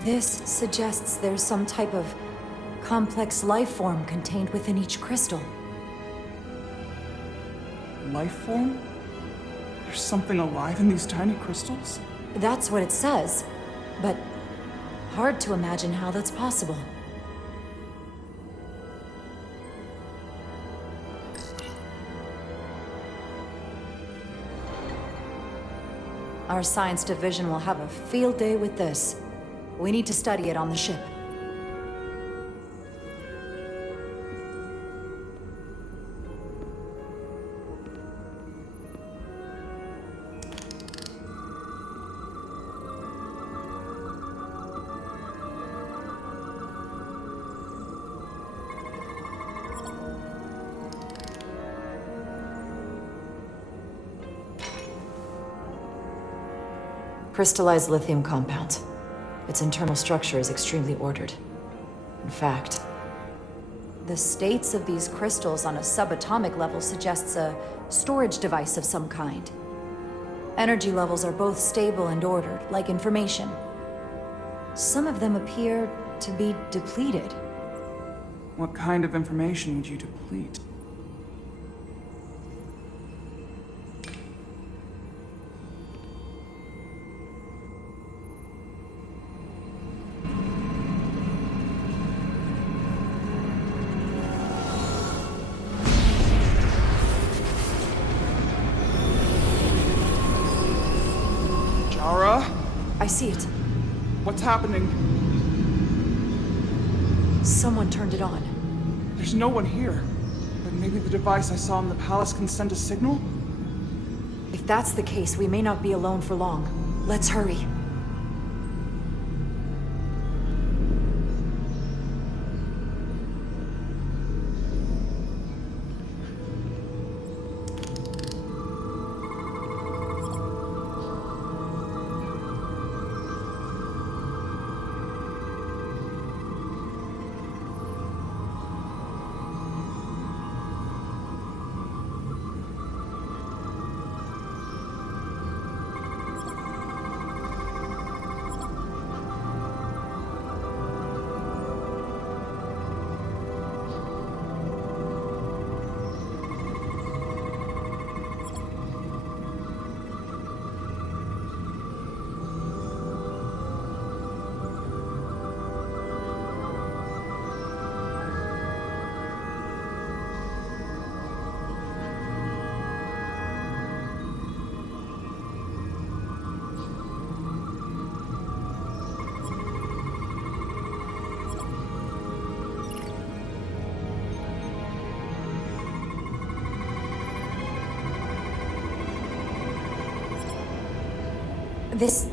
This suggests there's some type of complex life form contained within each crystal. Life form? There's something alive in these tiny crystals? That's what it says, but hard to imagine how that's possible. Our science division will have a field day with this. We need to study it on the ship. Crystallized lithium compound. Its internal structure is extremely ordered. In fact, the states of these crystals on a subatomic level suggests a storage device of some kind. Energy levels are both stable and ordered, like information. Some of them appear to be depleted. What kind of information would you deplete? Jara? I see it. What's happening? Someone turned it on. There's no one here. But maybe the device I saw in the palace can send a signal? If that's the case, we may not be alone for long. Let's hurry. This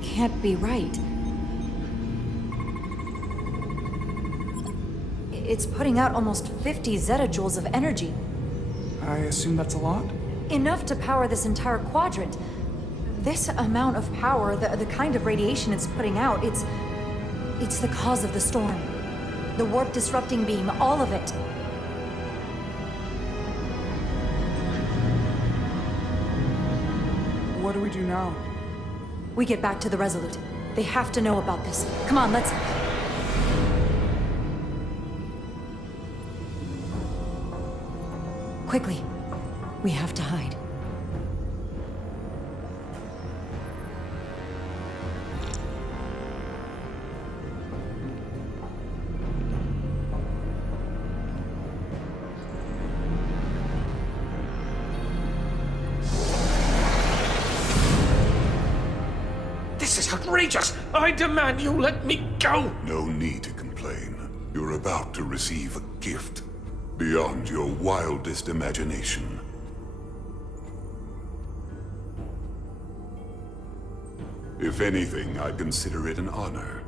can't be right. It's putting out almost 50 zettajoules of energy. I assume that's a lot? Enough to power this entire quadrant. This amount of power, the kind of radiation it's putting out, it's the cause of the storm. The warp disrupting beam, all of it. What do we do now? We get back to the Resolute. They have to know about this. Come on, let's... Quickly. We have to hide. This is outrageous! I demand you let me go! No need to complain. You're about to receive a gift beyond your wildest imagination. If anything, I'd consider it an honor.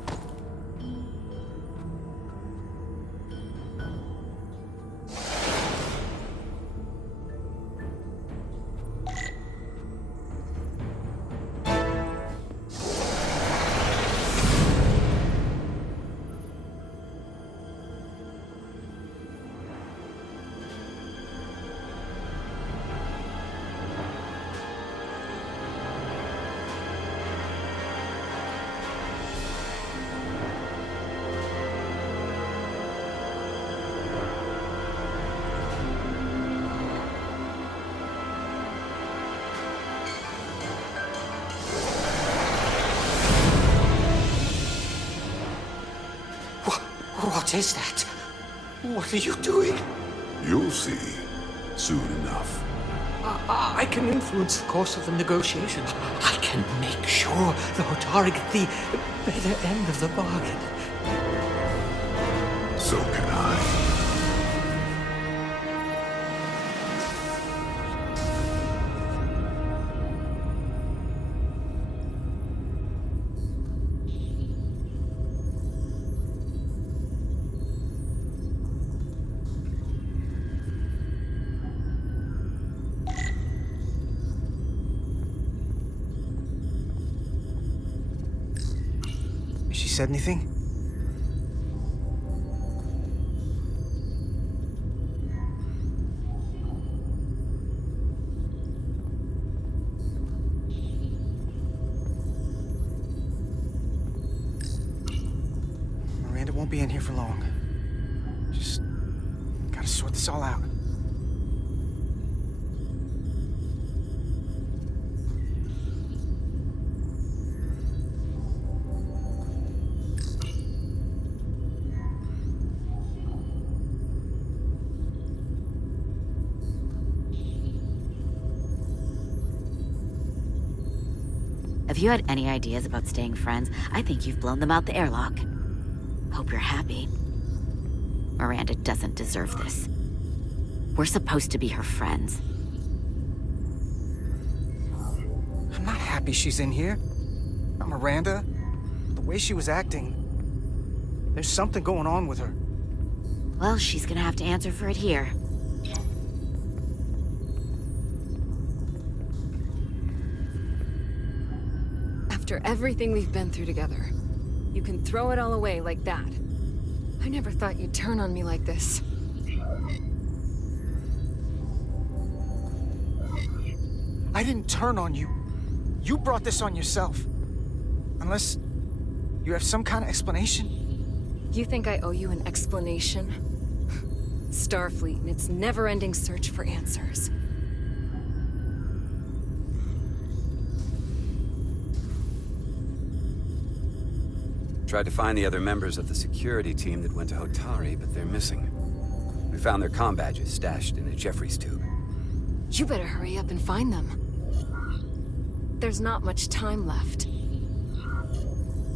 What is that? What are you doing? You'll see soon enough. I can influence the course of the negotiations. I can make sure the Hotari get the better end of the bargain. So can I. She said anything? Miranda won't be in here for long. Just gotta sort this all out. If you had any ideas about staying friends, I think you've blown them out the airlock. Hope you're happy. Miranda doesn't deserve this. We're supposed to be her friends. I'm not happy she's in here. Not Miranda. The way she was acting. There's something going on with her. Well, she's gonna have to answer for it here. After everything we've been through together, you can throw it all away like that. I never thought you'd turn on me like this. I didn't turn on you. You brought this on yourself. Unless you have some kind of explanation. You think I owe you an explanation? Starfleet and its never-ending search for answers. Tried to find the other members of the security team that went to Hotari, but they're missing. We found their comm badges stashed in a Jeffries tube. You better hurry up and find them. There's not much time left.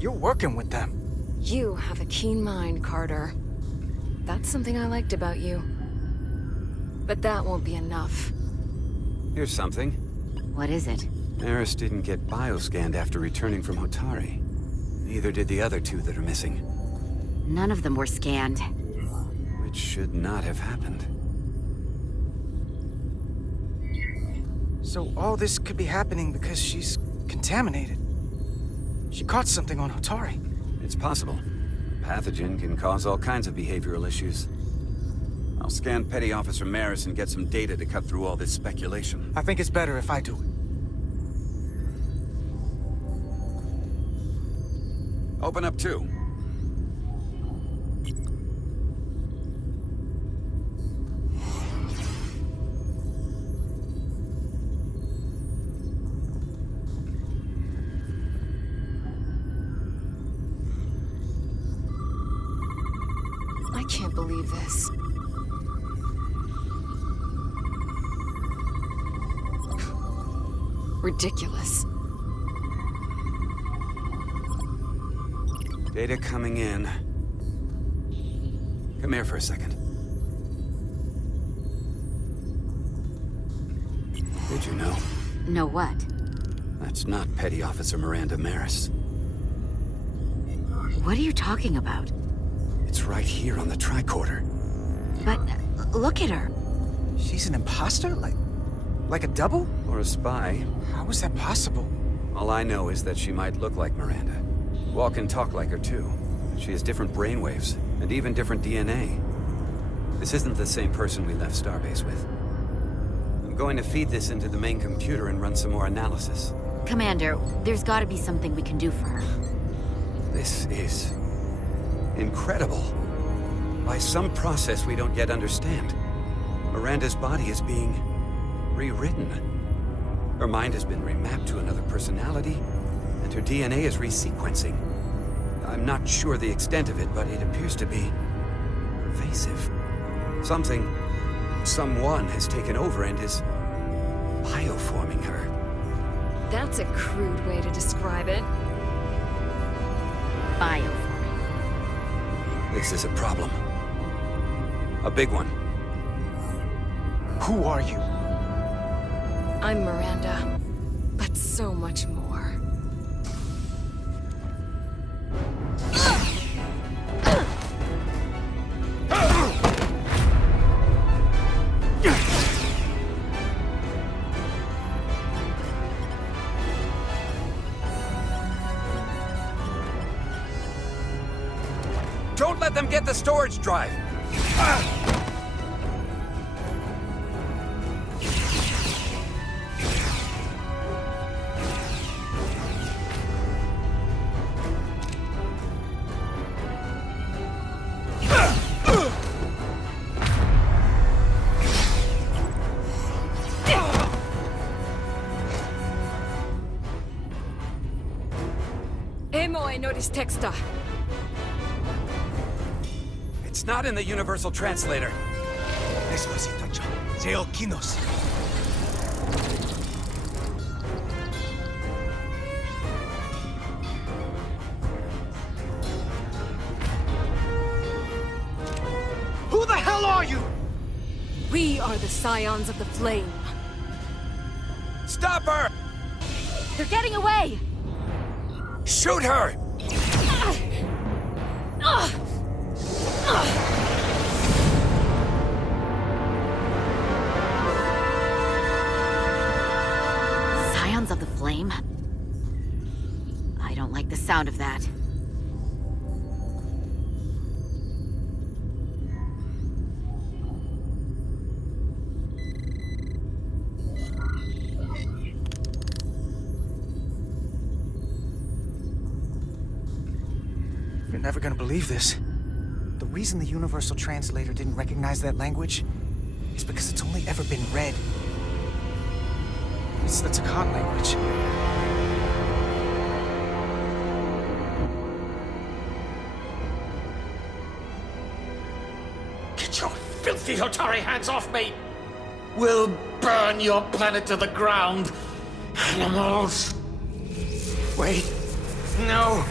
You're working with them. You have a keen mind, Carter. That's something I liked about you. But that won't be enough. Here's something. What is it? Maris didn't get bioscanned after returning from Hotari. Neither did the other two that are missing. None of them were scanned. Which should not have happened. So all this could be happening because she's contaminated. She caught something on Hotari. It's possible. A pathogen can cause all kinds of behavioral issues. I'll scan Petty Officer Maris and get some data to cut through all this speculation. I think it's better if I do it. Open up too. I can't believe this. Ridiculous. Data coming in. Come here for a second. Did you know? Know what? That's not Petty Officer Miranda Maris. What are you talking about? It's right here on the tricorder. But look at her. She's an imposter? Like a double? Or a spy. How is that possible? All I know is that she might look like Miranda. Walk and talk like her too. She has different brainwaves, and even different DNA. This isn't the same person we left Starbase with. I'm going to feed this into the main computer and run some more analysis. Commander, there's gotta be something we can do for her. This is incredible. By some process we don't yet understand, Miranda's body is being rewritten. Her mind has been remapped to another personality, and her DNA is resequencing. I'm not sure the extent of it, but it appears to be invasive. Someone has taken over and is bioforming her. That's a crude way to describe it. Bioforming. This is a problem. A big one. Who are you? I'm Miranda, but so much more. Don't let them get the storage drive! Emo e notice texta. It's not in the universal translator. Who the hell are you? We are the Scions of the Flame. Stop her! They're getting away! Shoot her! Scions of the Flame? I don't like the sound of that. You're never gonna believe this. The reason the Universal Translator didn't recognize that language is because it's only ever been read. It's the Takan language. Get your filthy Hotari hands off me! We'll burn your planet to the ground, animals! Wait, no!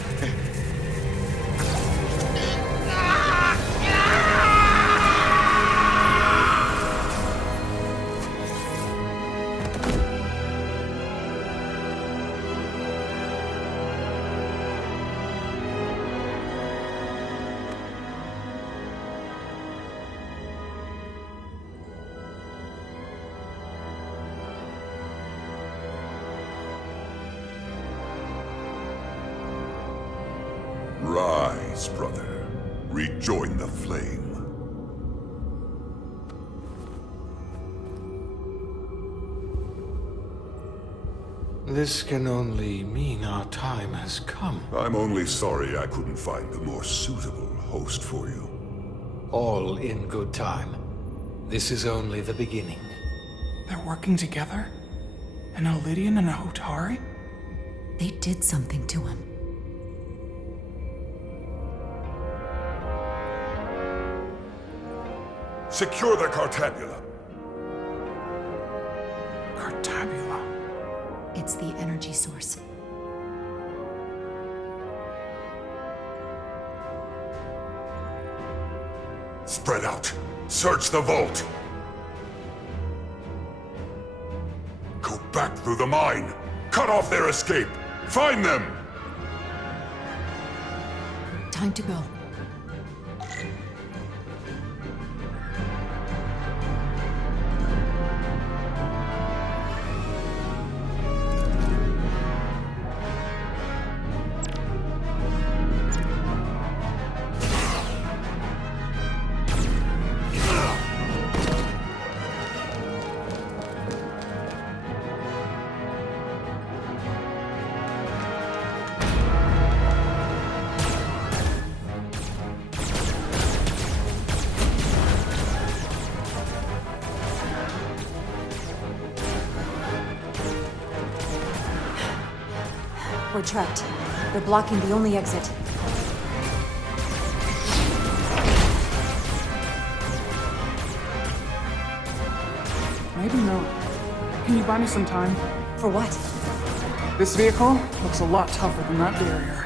Rise, brother. Rejoin the flame. This can only mean our time has come. I'm only sorry I couldn't find a more suitable host for you. All in good time. This is only the beginning. They're working together? An Elidian and a Hotari? They did something to him. Secure the Cartabula. Cartabula? It's the energy source. Spread out. Search the vault. Go back through the mine. Cut off their escape. Find them! Time to go. We're trapped. They're blocking the only exit. Maybe not. Can you buy me some time? For what? This vehicle looks a lot tougher than that barrier.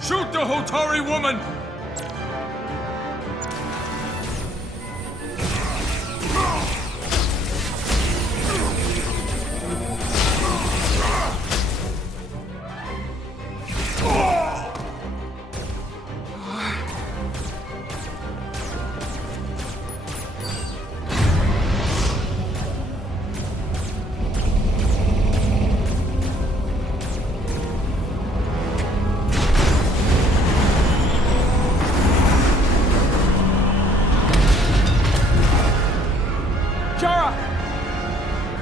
Shoot the Hotari woman! Jara!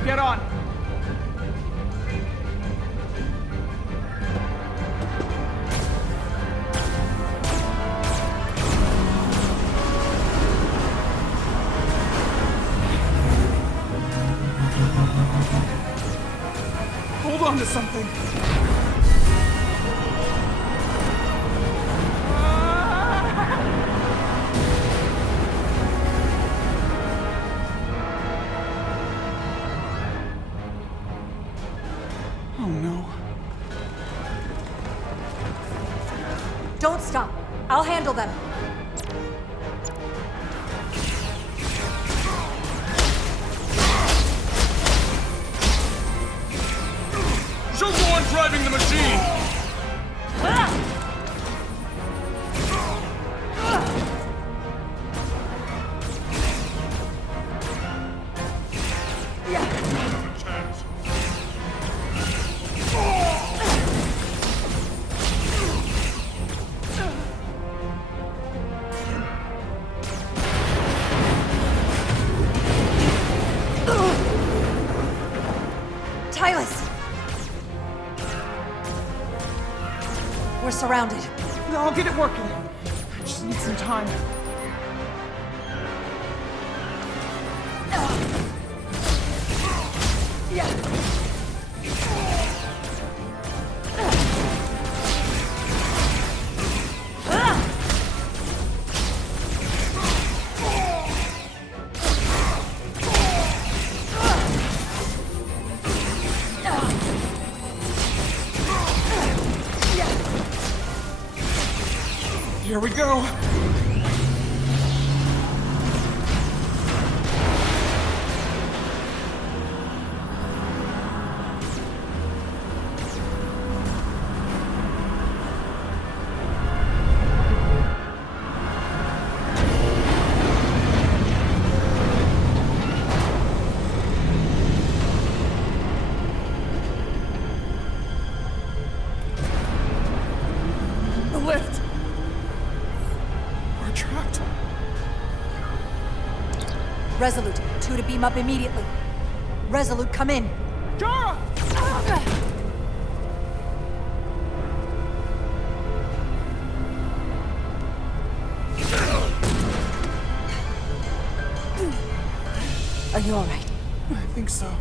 Get on! Hold on to something! Oh no. Don't stop. I'll handle them. Shoot the one driving the machine! Tyler! We're surrounded. I'll get it working. I just need some time. Here we go. The lift. We're trapped. Resolute, 2 to beam up immediately. Resolute, come in. Jara! Are you all right? I think so.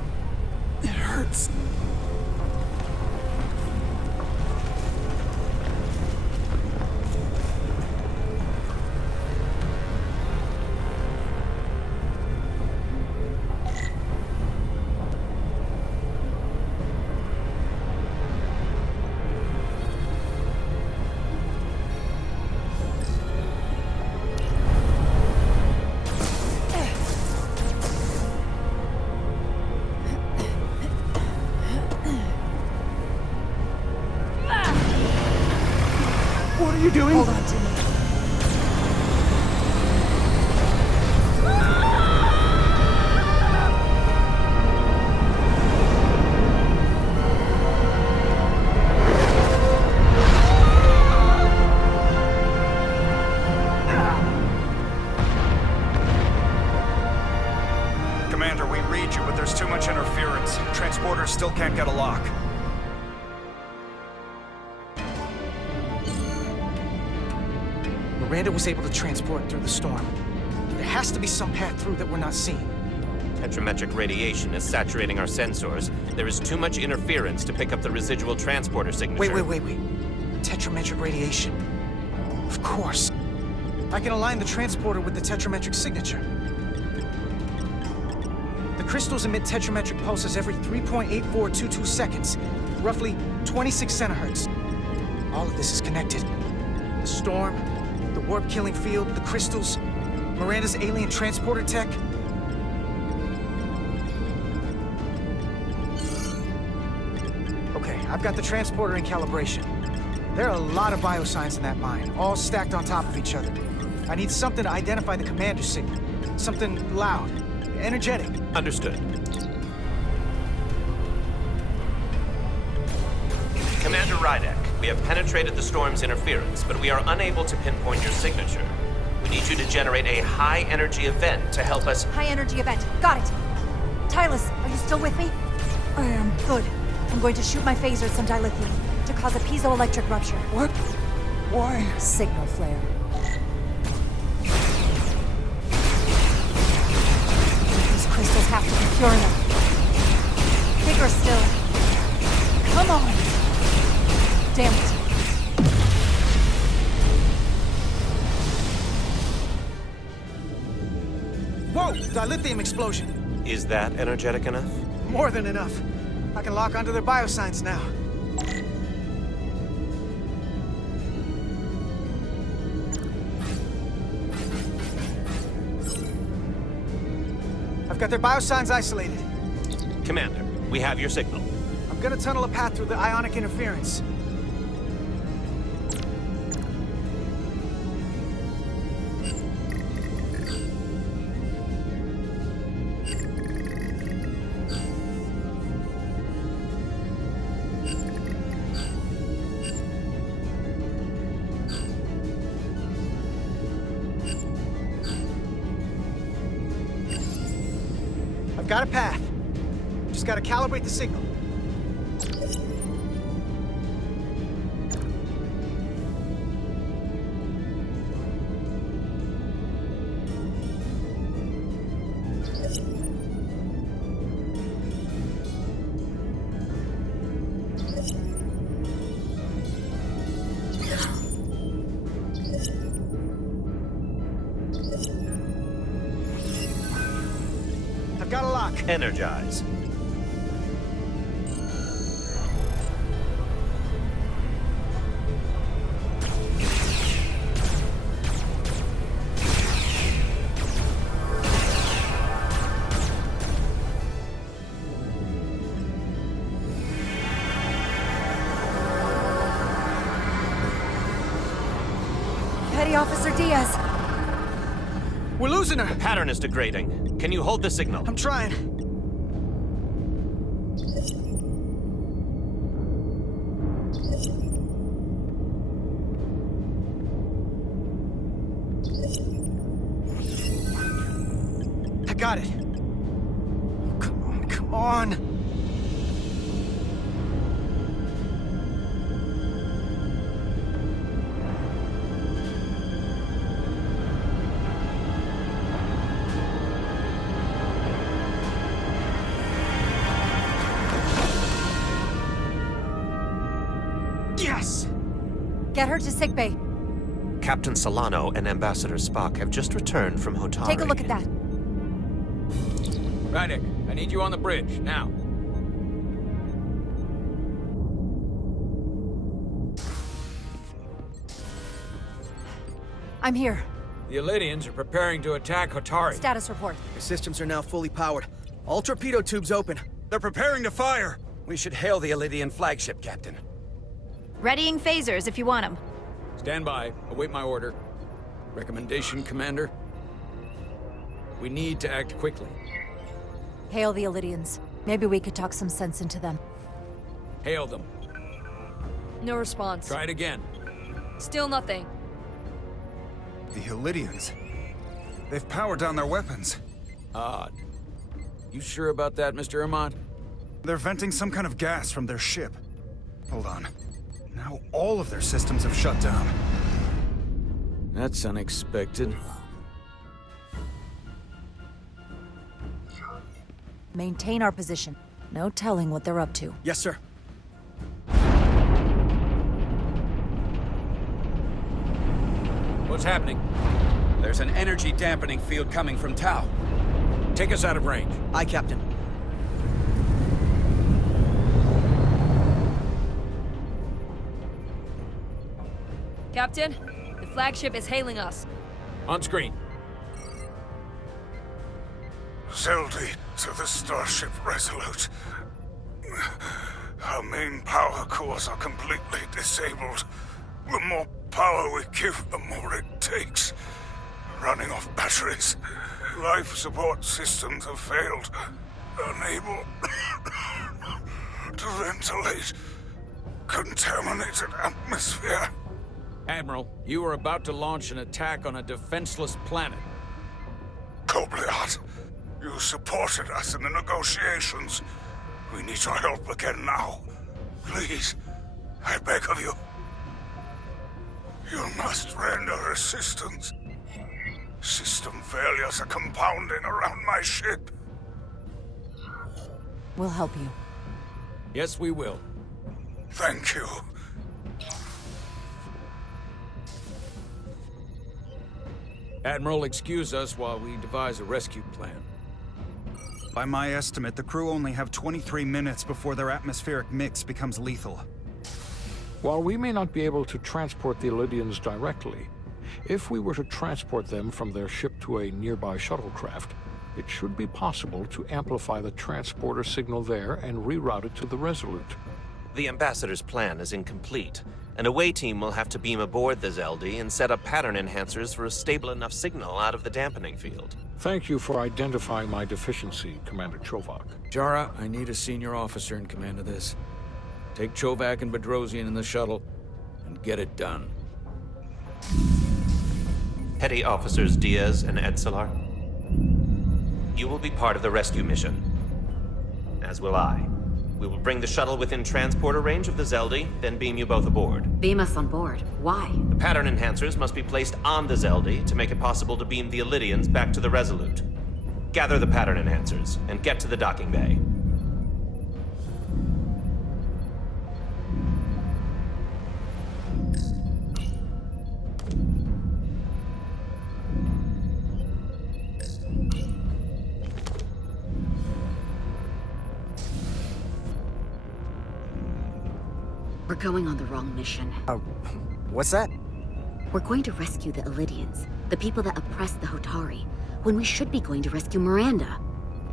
It hurts. What are you doing? Hold on to me. we read you, but there's too much interference. Transporters still can't get a lock. Miranda was able to transport through the storm. There has to be some path through that we're not seeing. Tetrametric radiation is saturating our sensors. There is too much interference to pick up the residual transporter signature. Wait. Tetrametric radiation. Of course. I can align the transporter with the tetrametric signature. The crystals emit tetrametric pulses every 3.8422 seconds, roughly 26 centihertz. All of this is connected. The storm, the warp-killing field, the crystals, Miranda's alien transporter tech. Okay, I've got the transporter in calibration. There are a lot of biosigns in that mine, all stacked on top of each other. I need something to identify the commander signal. Something loud, energetic. Understood. Commander Rydek, we have penetrated the storm's interference, but we are unable to pinpoint your signature. We need you to generate a high-energy event to help us... High-energy event. Got it. Tylus, are you still with me? I am. Good. I'm going to shoot my phaser at some dilithium to cause a piezoelectric rupture. What? Why? Signal flare. These crystals have to be pure enough. Bigger still. Come on! Damn it. Whoa! Dilithium explosion! Is that energetic enough? More than enough. I can lock onto their biosigns now. I've got their biosigns isolated. Commander, we have your signal. I'm gonna tunnel a path through the ionic interference. I've got a path. Just gotta calibrate the signal. I've got a lock. Energize. Petty Officer Diaz. We're losing her. The pattern is degrading. Can you hold the signal? I'm trying. I got it. Come on. Yes! Get her to sickbay. Captain Solano and Ambassador Spock have just returned from Hotari. Take a look at that. Rydek, I need you on the bridge, now. I'm here. The Elydians are preparing to attack Hotari. Status report. The systems are now fully powered. All torpedo tubes open. They're preparing to fire! We should hail the Elydian flagship, Captain. Readying phasers if you want them. Stand by. Await my order. Recommendation, Commander? We need to act quickly. Hail the Elydians. Maybe we could talk some sense into them. Hail them. No response. Try it again. Still nothing. The Elydians. They've powered down their weapons. Odd. You sure about that, Mr. Armand? They're venting some kind of gas from their ship. Hold on. Now all of their systems have shut down. That's unexpected. Maintain our position. No telling what they're up to. Yes, sir. What's happening? There's an energy dampening field coming from Tau. Take us out of range. Aye, Captain. Captain, the flagship is hailing us. On screen. Zeldy to the starship Resolute. Our main power cores are completely disabled. The more power we give, the more it takes. Running off batteries. Life support systems have failed. Unable to ventilate. Contaminated atmosphere. Admiral, you are about to launch an attack on a defenseless planet. Kobliat, you supported us in the negotiations. We need your help again now. Please, I beg of you. You must render assistance. System failures are compounding around my ship. We'll help you. Yes, we will. Thank you. Admiral, excuse us while we devise a rescue plan. By my estimate, the crew only have 23 minutes before their atmospheric mix becomes lethal. While we may not be able to transport the Elydians directly, if we were to transport them from their ship to a nearby shuttlecraft, it should be possible to amplify the transporter signal there and reroute it to the Resolute. The Ambassador's plan is incomplete. An away team will have to beam aboard the Zeldy and set up pattern enhancers for a stable enough signal out of the dampening field. Thank you for identifying my deficiency, Commander Chovak. Jara, I need a senior officer in command of this. Take Chovak and Bedrosian in the shuttle, and get it done. Petty Officers Diaz and Edselar, you will be part of the rescue mission. As will I. We will bring the shuttle within transporter range of the Zeldy, then beam you both aboard. Beam us on board. Why? The pattern enhancers must be placed on the Zeldy to make it possible to beam the Elydians back to the Resolute. Gather the pattern enhancers, and get to the docking bay. We're going on the wrong mission. What's that? We're going to rescue the Elydians, the people that oppress the Hotari, when we should be going to rescue Miranda.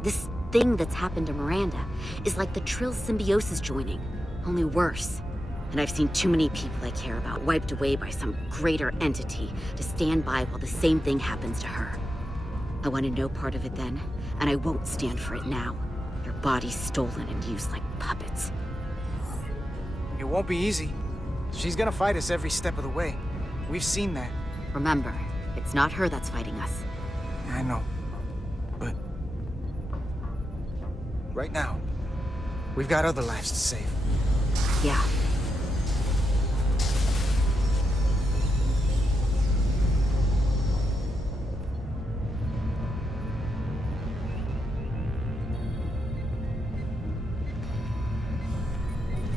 This thing that's happened to Miranda is like the Trill symbiosis joining, only worse. And I've seen too many people I care about wiped away by some greater entity to stand by while the same thing happens to her. I wanted no part of it then, and I won't stand for it now. Their bodies stolen and used like puppets. It won't be easy. She's gonna fight us every step of the way. We've seen that. Remember, it's not her that's fighting us. I know. But... right now, we've got other lives to save. Yeah.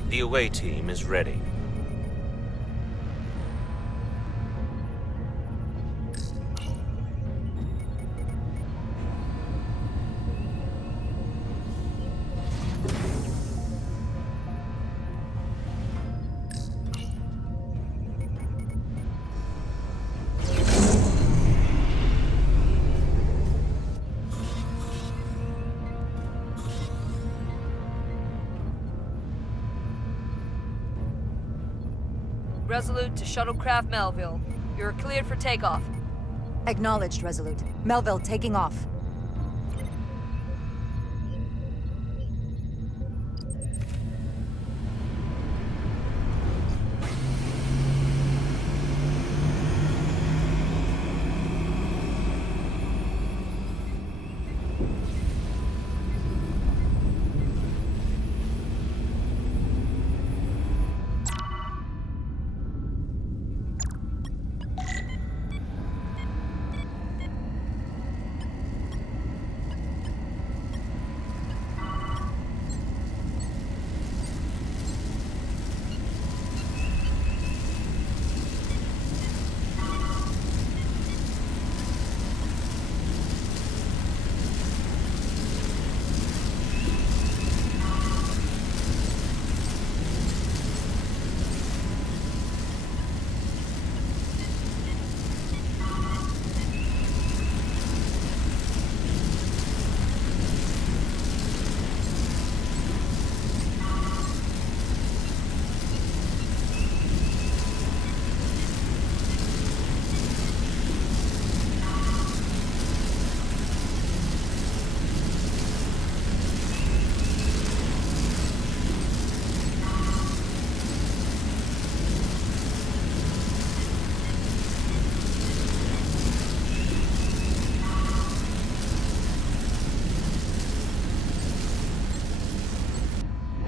The away team is ready. Resolute to Shuttlecraft Melville. You're cleared for takeoff. Acknowledged, Resolute. Melville taking off.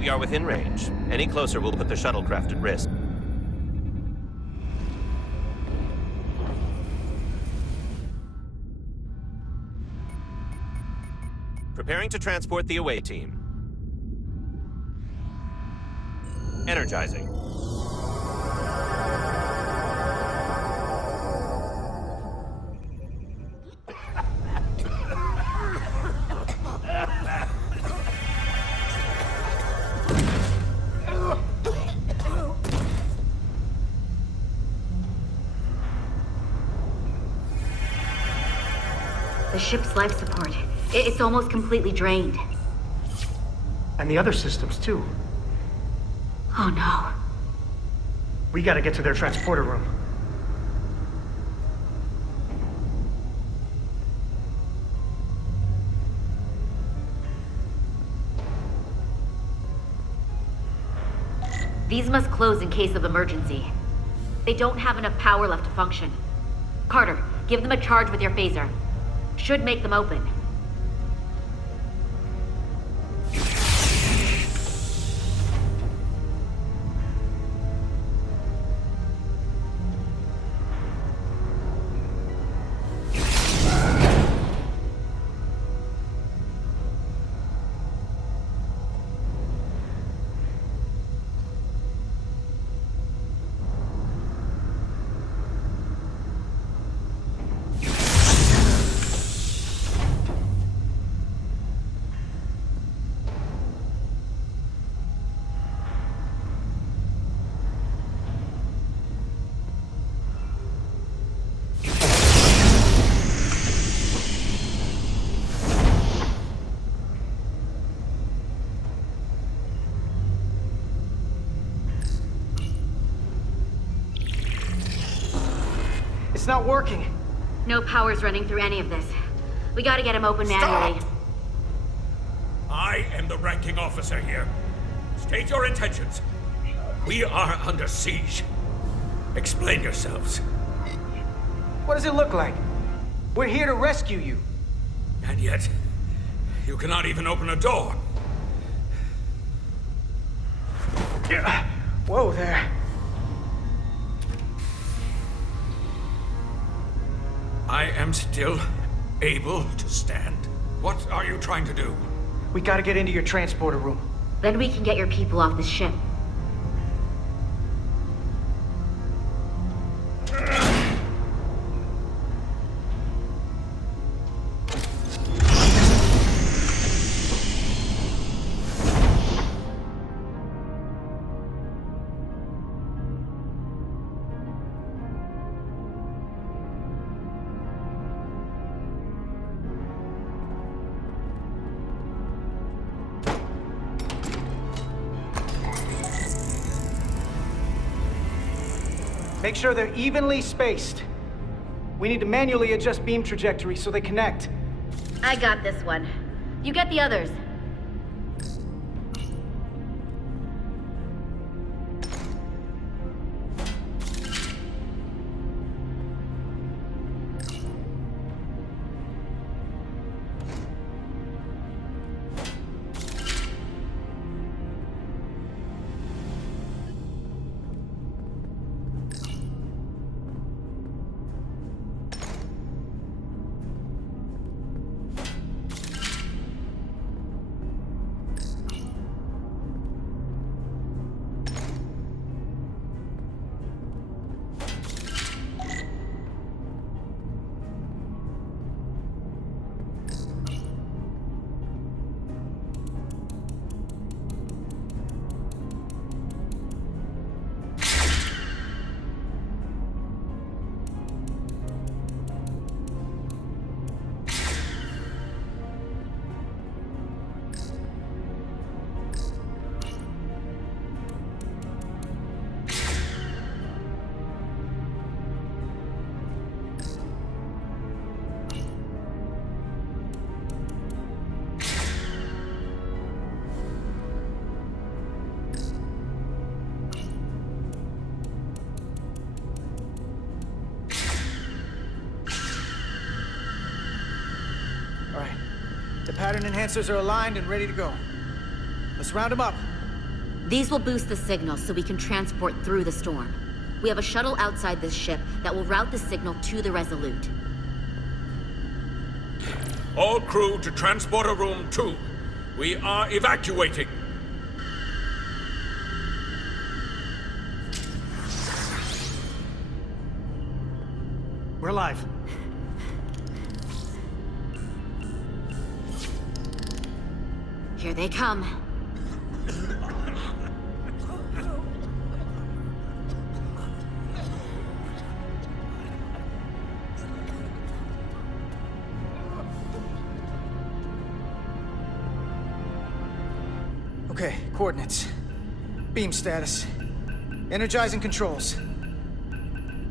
We are within range. Any closer will put the shuttlecraft at risk. Preparing to transport the away team. Energizing. The ship's life support. It's almost completely drained. And the other systems, too. Oh no. We gotta get to their transporter room. These must close in case of emergency. They don't have enough power left to function. Carter, give them a charge with your phaser. Should make them open. It's not working. No power's running through any of this. We gotta get him open manually. I am the ranking officer here. State your intentions. We are under siege. Explain yourselves. What does it look like? We're here to rescue you. And yet, you cannot even open a door. Whoa there. I am still able to stand. What are you trying to do? We gotta get into your transporter room. Then we can get your people off this ship. Make sure they're evenly spaced. We need to manually adjust beam trajectory so they connect. I got this one. You get the others. All right. The pattern enhancers are aligned and ready to go. Let's round them up. These will boost the signal so we can transport through the storm. We have a shuttle outside this ship that will route the signal to the Resolute. All crew to Transporter Room 2. We are evacuating. We're alive. Here they come. Okay, coordinates. Beam status. Energizing controls.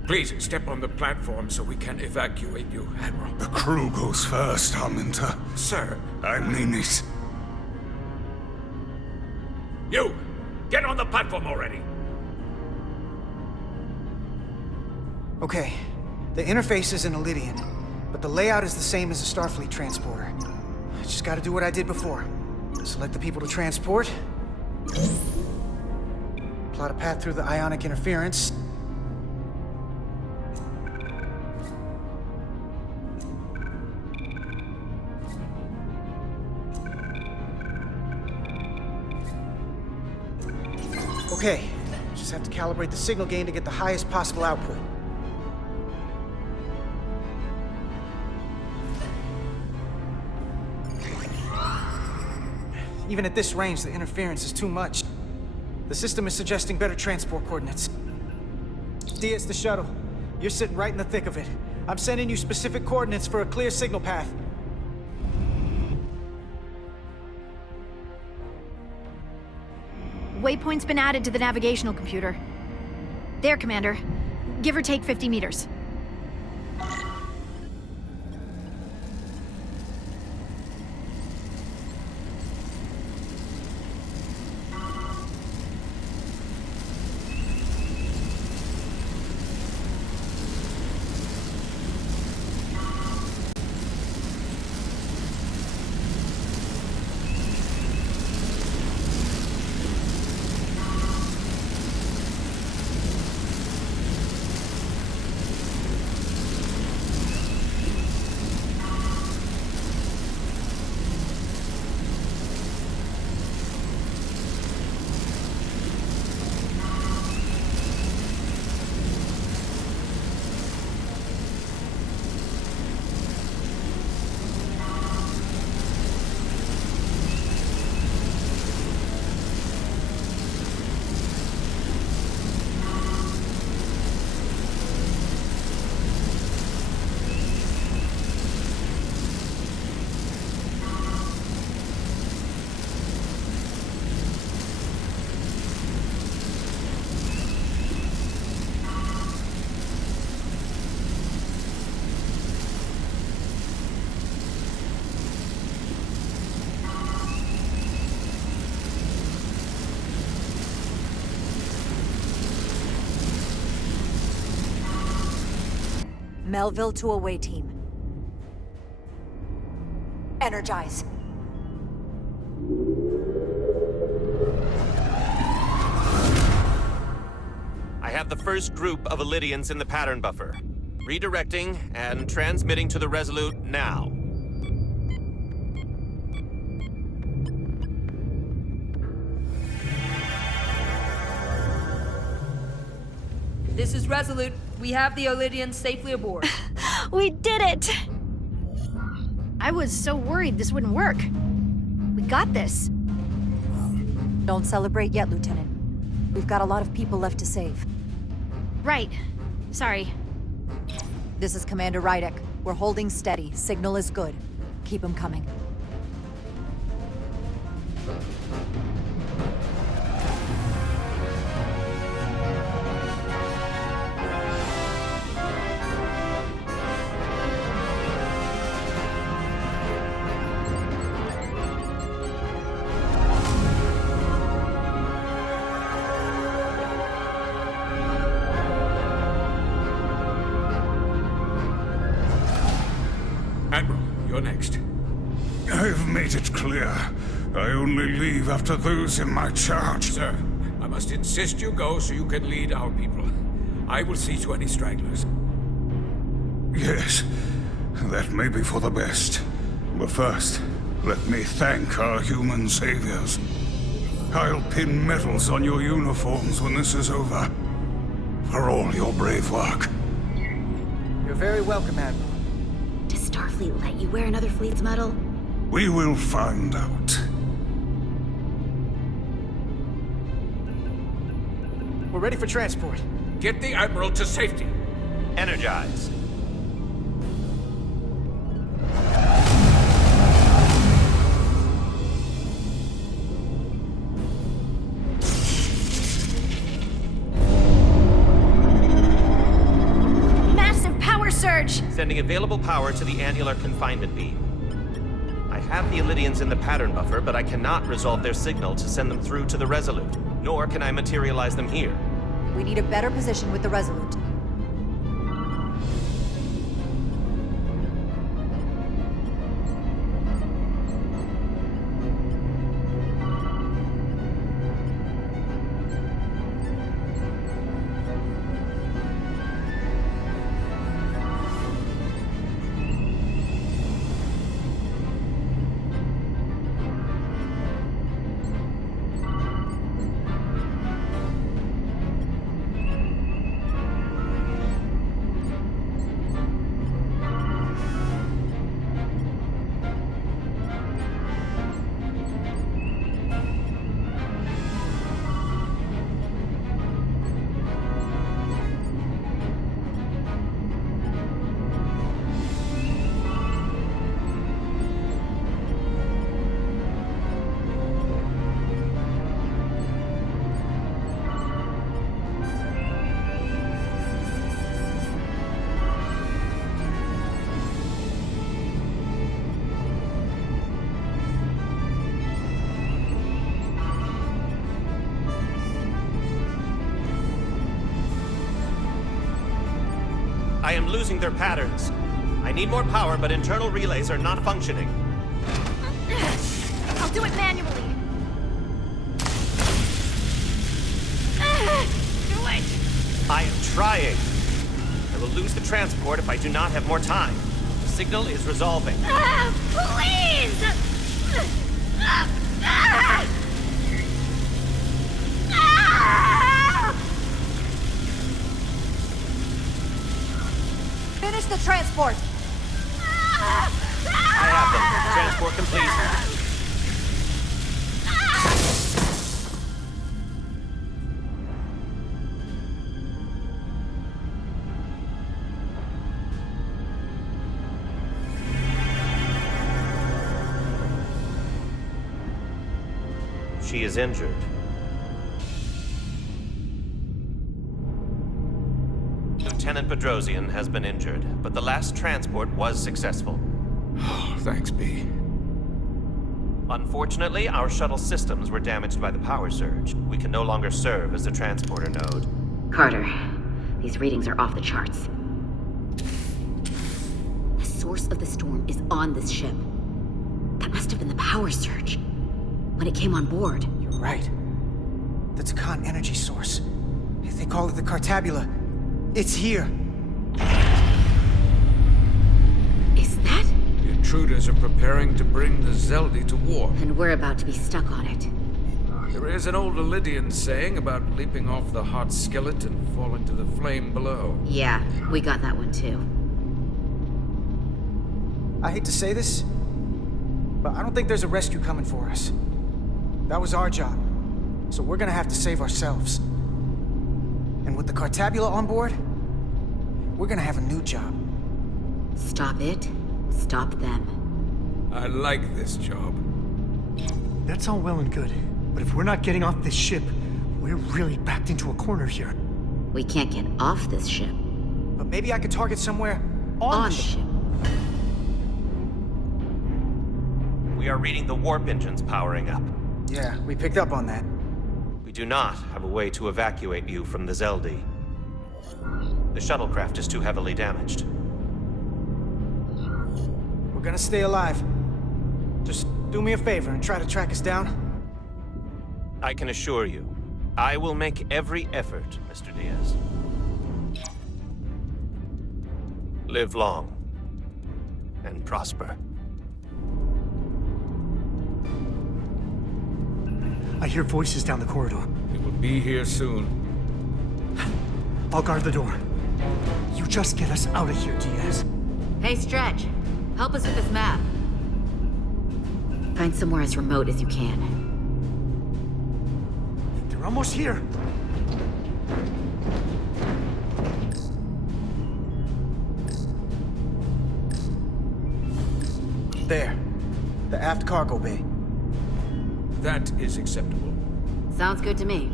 Please step on the platform so we can evacuate you, Admiral. The crew goes first, Arminta. Sir. I mean it. You! Get on the platform already! Okay, the interface is in Elydian, but the layout is the same as a Starfleet transporter. I just gotta do what I did before. Select the people to transport. Plot a path through the ionic interference. Okay, just have to calibrate the signal gain to get the highest possible output. Even at this range, the interference is too much. The system is suggesting better transport coordinates. Diaz, the shuttle. You're sitting right in the thick of it. I'm sending you specific coordinates for a clear signal path. Waypoint's been added to the navigational computer. There, Commander. Give or take 50 meters. Melville to away team. Energize. I have the first group of Elydians in the pattern buffer. Redirecting and transmitting to the Resolute now. This is Resolute. We have the Elydians safely aboard. We did it! I was so worried this wouldn't work. We got this. Don't celebrate yet, Lieutenant. We've got a lot of people left to save. Right. Sorry. This is Commander Rydek. We're holding steady. Signal is good. Keep them coming. Admiral, you're next. I've made it clear. I only leave after those in my charge. Sir, I must insist you go so you can lead our people. I will see to any stragglers. Yes, that may be for the best. But first, let me thank our human saviors. I'll pin medals on your uniforms when this is over. For all your brave work. You're very welcome, Admiral. Does Starfleet let you wear another fleet's medal? We will find out. We're ready for transport. Get the Admiral to safety. Energize. Massive power surge! Sending available power to the annular confinement beam. I have the Illidians in the pattern buffer, but I cannot resolve their signal to send them through to the Resolute. Nor can I materialize them here. We need a better position with the Resolute. I am losing their patterns. I need more power, but internal relays are not functioning. I'll do it manually. Do it! I am trying. I will lose the transport if I do not have more time. The signal is resolving. Please! Finish the transport! I have them. Transport complete. She is injured. Lieutenant Bedrosian has been injured, but the last transport was successful. Thanks, B. Unfortunately, our shuttle systems were damaged by the power surge. We can no longer serve as a transporter node. Carter, these readings are off the charts. The source of the storm is on this ship. That must have been the power surge. When it came on board. You're right. The Takan energy source. They call it the Cartabula. It's here. Is that? The intruders are preparing to bring the Zeldi to warp. And we're about to be stuck on it. There is an old Illidian saying about leaping off the hot skillet and falling to the flame below. Yeah, we got that one too. I hate to say this, but I don't think there's a rescue coming for us. That was our job, so we're gonna have to save ourselves. And with the Cartabula on board, we're gonna have a new job. Stop it, stop them. I like this job. That's all well and good, but if we're not getting off this ship, we're really backed into a corner here. We can't get off this ship. But maybe I could target somewhere on the ship. We are reading the warp engines powering up. Yeah, we picked up on that. We do not have a way to evacuate you from the Zeldi. The shuttlecraft is too heavily damaged. We're gonna stay alive. Just do me a favor and try to track us down. I can assure you, I will make every effort, Mr. Diaz. Live long and prosper. I hear voices down the corridor. It will be here soon. I'll guard the door. You just get us out of here, Diaz. Hey, Stretch. Help us with this map. Find somewhere as remote as you can. They're almost here. There. The aft cargo bay. That is acceptable. Sounds good to me.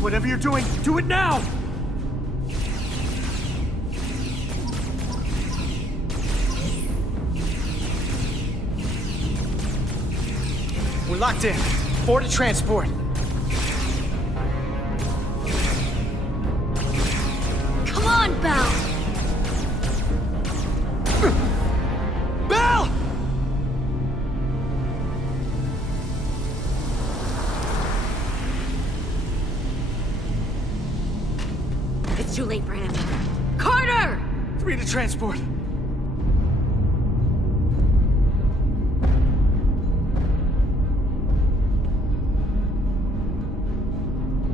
Whatever you're doing, do it now! We're locked in. Board to transport. Come on, Belle! Belle! It's too late for him. Carter! 3 to transport.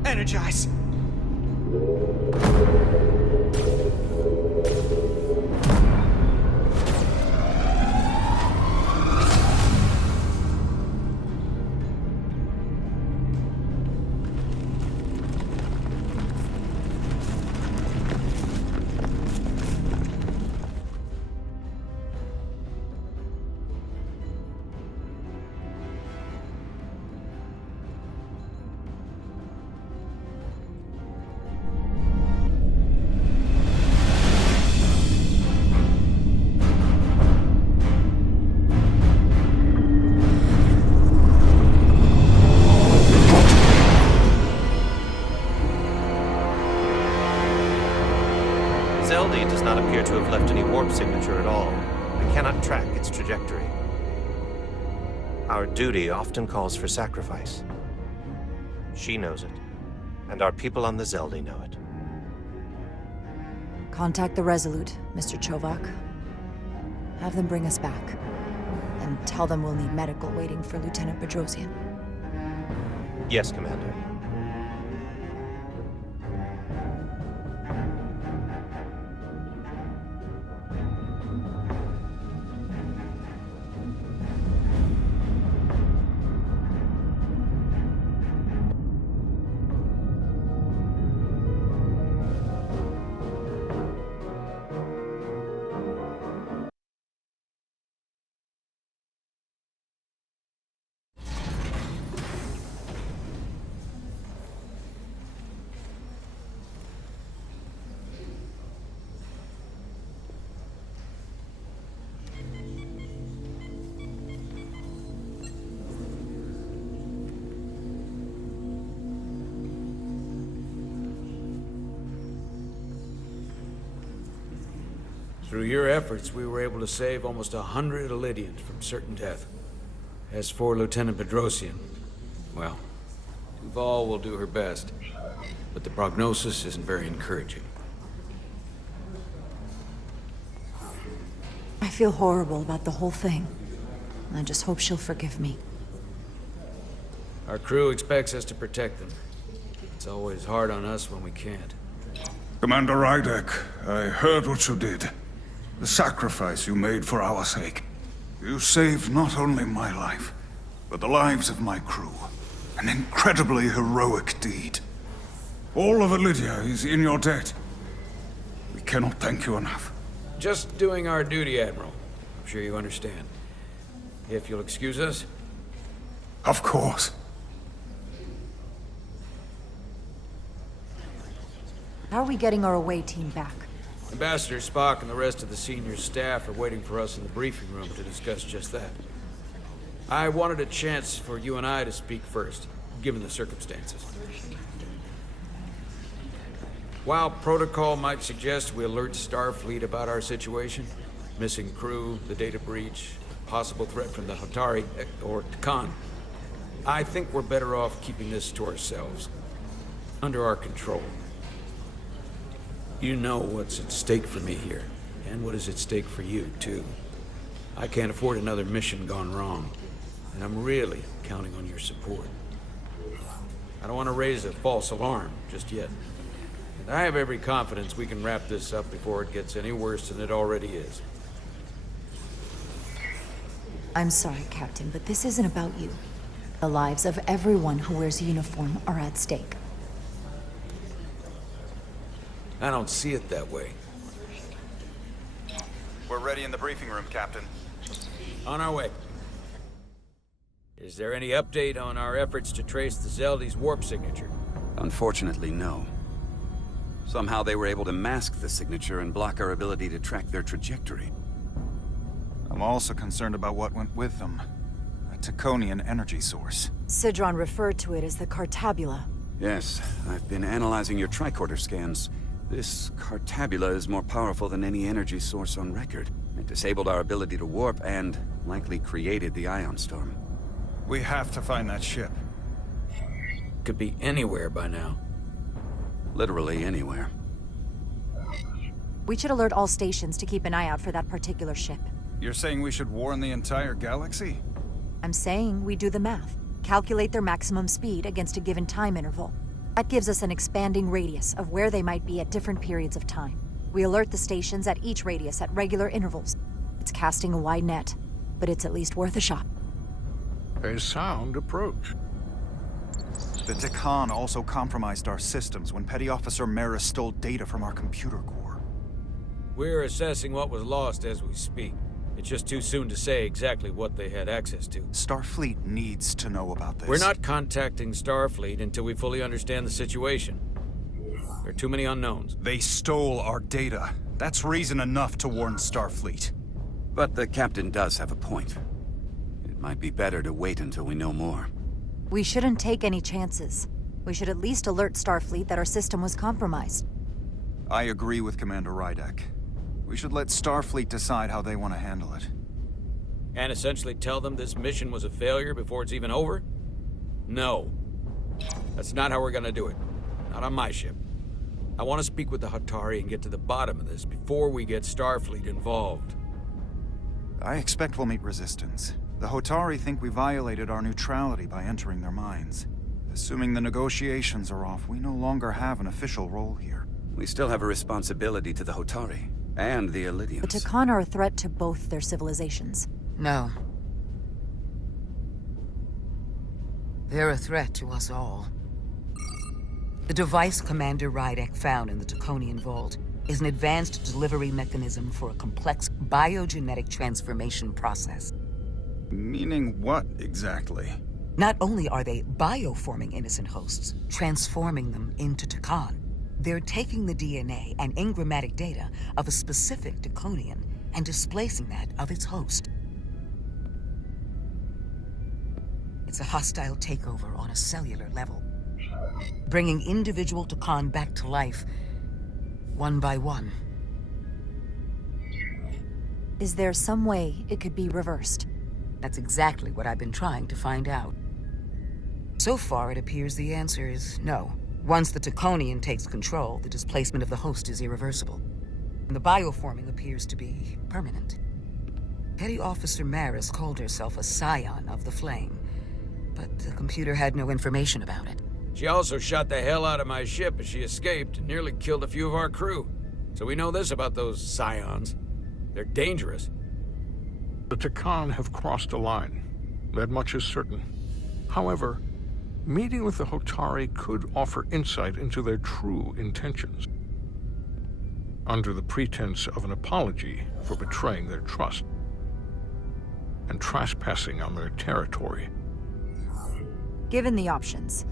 Energize. Zeldy does not appear to have left any warp signature at all. We cannot track its trajectory. Our duty often calls for sacrifice. She knows it, and our people on the Zeldy know it. Contact the Resolute, Mr. Chovak. Have them bring us back. And tell them we'll need medical waiting for Lieutenant Bedrosian. Yes, Commander. Through your efforts, we were able to save almost 100 Elydians from certain death. As for Lieutenant Bedrosian, well, Duval will do her best, but the prognosis isn't very encouraging. I feel horrible about the whole thing. I just hope she'll forgive me. Our crew expects us to protect them. It's always hard on us when we can't. Commander Rydek, I heard what you did. The sacrifice you made for our sake. You saved not only my life, but the lives of my crew. An incredibly heroic deed. All of Elydia is in your debt. We cannot thank you enough. Just doing our duty, Admiral. I'm sure you understand. If you'll excuse us? Of course. How are we getting our away team back? Ambassador Spock and the rest of the senior staff are waiting for us in the briefing room to discuss just that. I wanted a chance for you and I to speak first, given the circumstances. While protocol might suggest we alert Starfleet about our situation, Missing crew, the data breach, possible threat from the Hotari, or Khan. I think we're better off keeping this to ourselves. Under our control. You know what's at stake for me here, and what is at stake for you, too. I can't afford another mission gone wrong, and I'm really counting on your support. I don't want to raise a false alarm just yet. And I have every confidence we can wrap this up before it gets any worse than it already is. I'm sorry, Captain, but this isn't about you. The lives of everyone who wears a uniform are at stake. I don't see it that way. We're ready in the briefing room, Captain. On our way. Is there any update on our efforts to trace the Zeldy's warp signature? Unfortunately, no. Somehow they were able to mask the signature and block our ability to track their trajectory. I'm also concerned about what went with them. A Taconian energy source. Sidron referred to it as the Cartabula. Yes, I've been analyzing your tricorder scans. This Cartabula is more powerful than any energy source on record. It disabled our ability to warp and likely created the ion storm. We have to find that ship. Could be anywhere by now. Literally anywhere. We should alert all stations to keep an eye out for that particular ship. You're saying we should warn the entire galaxy? I'm saying we do the math. Calculate their maximum speed against a given time interval. That gives us an expanding radius of where they might be at different periods of time. We alert the stations at each radius at regular intervals. It's casting a wide net, but it's at least worth a shot. A sound approach. The Deccan also compromised our systems when Petty Officer Maris stole data from our computer core. We're assessing what was lost as we speak. It's just too soon to say exactly what they had access to. Starfleet needs to know about this. We're not contacting Starfleet until we fully understand the situation. There are too many unknowns. They stole our data. That's reason enough to warn Starfleet. But the captain does have a point. It might be better to wait until we know more. We shouldn't take any chances. We should at least alert Starfleet that our system was compromised. I agree with Commander Rydek. We should let Starfleet decide how they want to handle it. And essentially tell them this mission was a failure before it's even over? No. That's not how we're gonna do it. Not on my ship. I want to speak with the Hotari and get to the bottom of this before we get Starfleet involved. I expect we'll meet resistance. The Hotari think we violated our neutrality by entering their minds. Assuming the negotiations are off, we no longer have an official role here. We still have a responsibility to the Hotari. And the Elydians. The Takan are a threat to both their civilizations. No. They're a threat to us all. The device Commander Rydek found in the Taconian Vault is an advanced delivery mechanism for a complex biogenetic transformation process. Meaning what, exactly? Not only are they bioforming innocent hosts, transforming them into Takan, they're taking the DNA and engrammatic data of a specific Taconian and displacing that of its host. It's a hostile takeover on a cellular level, bringing individual Takan back to life, one by one. Is there some way it could be reversed? That's exactly what I've been trying to find out. So far, it appears the answer is no. Once the Taconian takes control, the displacement of the host is irreversible. And the bioforming appears to be permanent. Petty Officer Maris called herself a scion of the Flame, but the computer had no information about it. She also shot the hell out of my ship as she escaped and nearly killed a few of our crew. So we know this about those scions. They're dangerous. The Takan have crossed a line. That much is certain. However, meeting with the Hotari could offer insight into their true intentions, under the pretense of an apology for betraying their trust and trespassing on their territory. Given the options,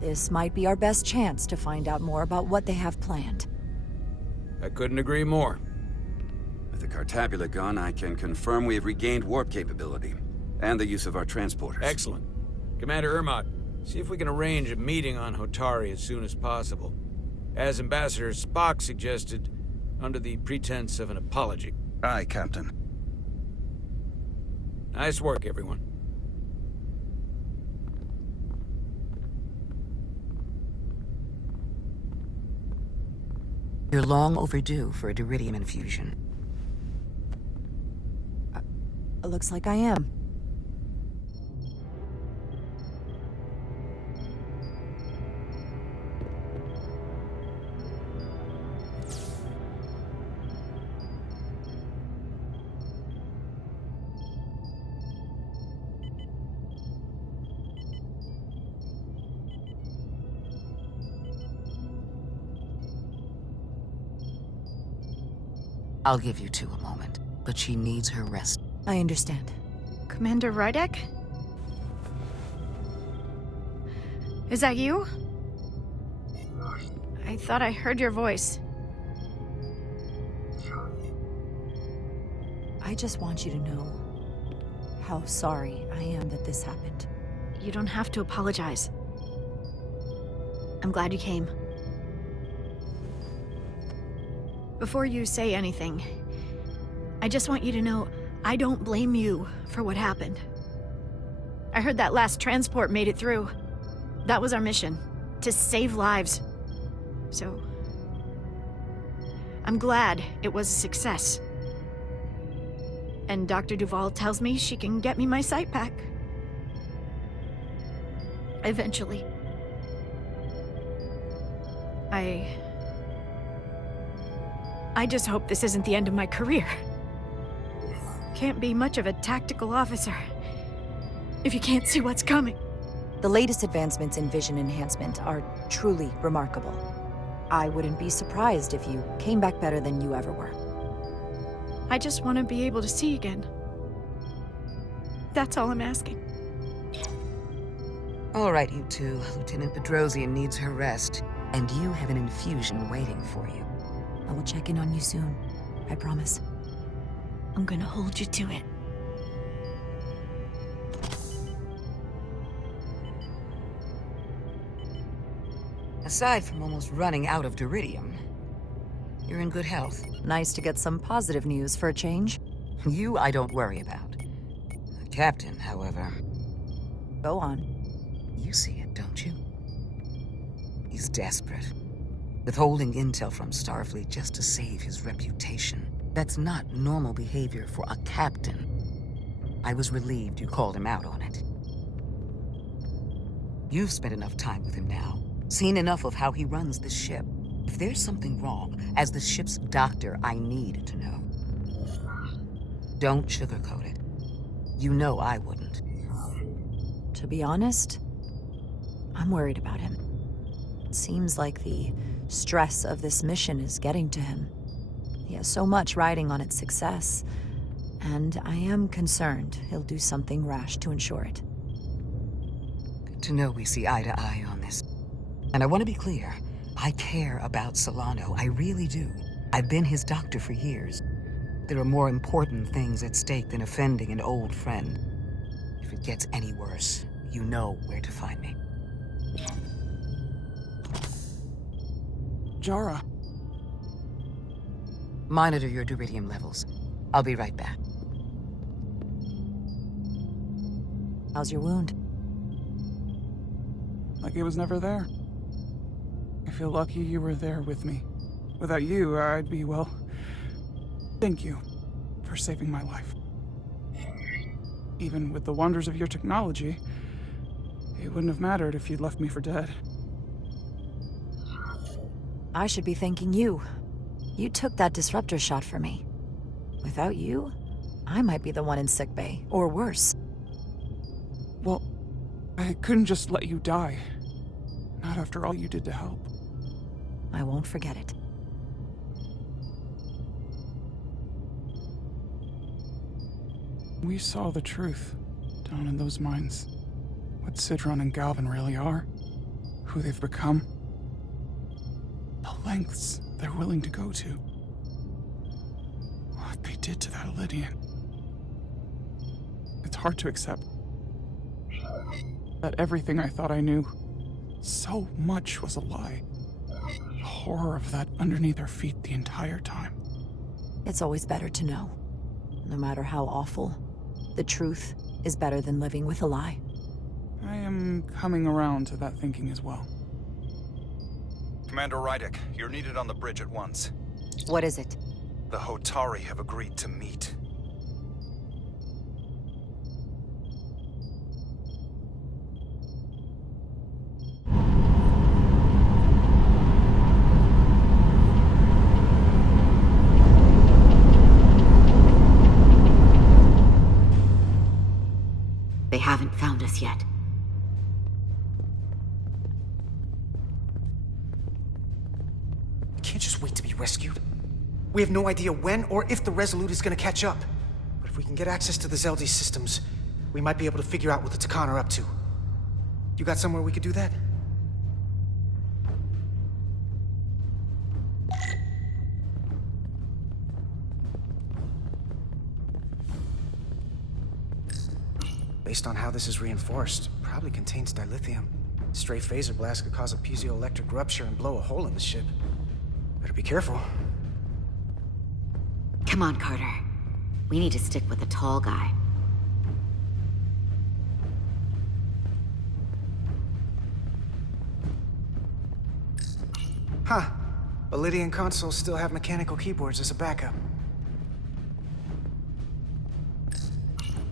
this might be our best chance to find out more about what they have planned. I couldn't agree more. With the Cartabula gone, I can confirm we have regained warp capability and the use of our transporters. Excellent. Commander Ermot, see if we can arrange a meeting on Hotari as soon as possible. As Ambassador Spock suggested, under the pretense of an apology. Aye, Captain. Nice work, everyone. You're long overdue for a Duridium infusion. Looks like I am. I'll give you two a moment, but she needs her rest. I understand. Commander Rydek? Is that you? I thought I heard your voice. I just want you to know how sorry I am that this happened. You don't have to apologize. I'm glad you came. Before you say anything, I just want you to know I don't blame you for what happened. I heard that last transport made it through. That was our mission, to save lives. So, I'm glad it was a success. And Dr. Duval tells me she can get me my sight back. Eventually. I just hope this isn't the end of my career. Can't be much of a tactical officer if you can't see what's coming. The latest advancements in vision enhancement are truly remarkable. I wouldn't be surprised if you came back better than you ever were. I just want to be able to see again. That's all I'm asking. All right, you two. Lieutenant Bedrosian needs her rest, and you have an infusion waiting for you. I will check in on you soon. I promise. I'm gonna hold you to it. Aside from almost running out of Duridium, you're in good health. Nice to get some positive news for a change. You, I don't worry about. The captain, however... Go on. You see it, don't you? He's desperate. Withholding intel from Starfleet just to save his reputation. That's not normal behavior for a captain. I was relieved you called him out on it. You've spent enough time with him now, seen enough of how he runs the ship. If there's something wrong, as the ship's doctor, I need to know. Don't sugarcoat it. You know I wouldn't. To be honest, I'm worried about him. It seems like the stress of this mission is getting to him. He has so much riding on its success, and I am concerned he'll do something rash to ensure it. Good to know we see eye to eye on this. And I want to be clear, I care about Solano, I really do. I've been his doctor for years. There are more important things at stake than offending an old friend. If it gets any worse, you know where to find me. Jara. Monitor your Duridium levels. I'll be right back. How's your wound? Like it was never there. I feel lucky you were there with me. Without you, I'd be, well... Thank you for saving my life. Even with the wonders of your technology, it wouldn't have mattered if you'd left me for dead. I should be thanking you. You took that disruptor shot for me. Without you, I might be the one in sickbay, or worse. Well, I couldn't just let you die. Not after all you did to help. I won't forget it. We saw the truth down in those mines. What Sidron and Galvin really are. Who they've become. The lengths they're willing to go to. What they did to that Lydian. It's hard to accept. That everything I thought I knew, so much was a lie. The horror of that underneath our feet the entire time. It's always better to know. No matter how awful, the truth is better than living with a lie. I am coming around to that thinking as well. Commander Rydek, you're needed on the bridge at once. What is it? The Hotari have agreed to meet. They haven't found us yet. We can't just wait to be rescued. We have no idea when or if the Resolute is gonna catch up. But if we can get access to the Zeldi systems, we might be able to figure out what the Takan are up to. You got somewhere we could do that? Based on how this is reinforced, probably contains dilithium. Stray phaser blast could cause a piezoelectric rupture and blow a hole in the ship. Better be careful. Come on, Carter. We need to stick with the tall guy. Huh. Ilidian consoles still have mechanical keyboards as a backup.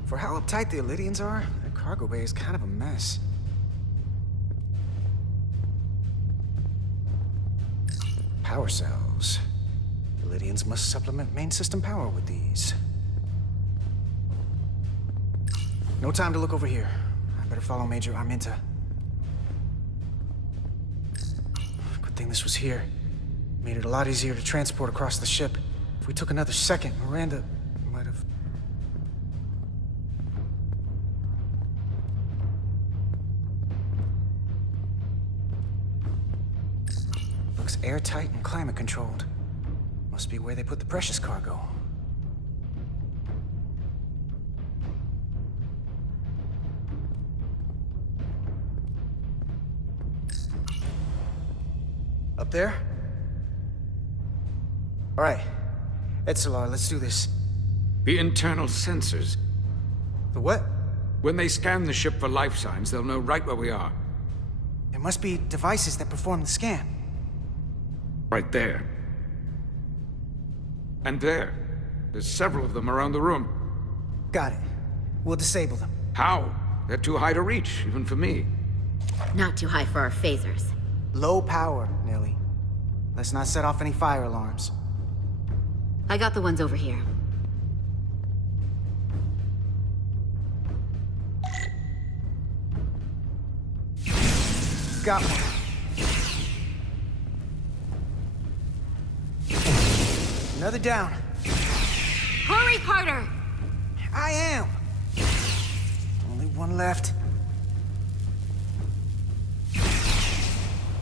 For how uptight the Ilidians are, their cargo bay is kind of a mess. Power cells. Ilidians must supplement main system power with these. No time to look over here. I better follow Major Arminta. Good thing this was here. Made it a lot easier to transport across the ship. If we took another second, Miranda might have... Looks airtight and climate controlled. Must be where they put the precious cargo. Up there? All right. Etzelar, let's do this. The internal sensors. The what? When they scan the ship for life signs, they'll know right where we are. There must be devices that perform the scan. Right there. And there. There's several of them around the room. Got it. We'll disable them. How? They're too high to reach, even for me. Not too high for our phasers. Low power, Nelly. Let's not set off any fire alarms. I got the ones over here. Got one. Another down. Hurry, Carter! I am. Only one left.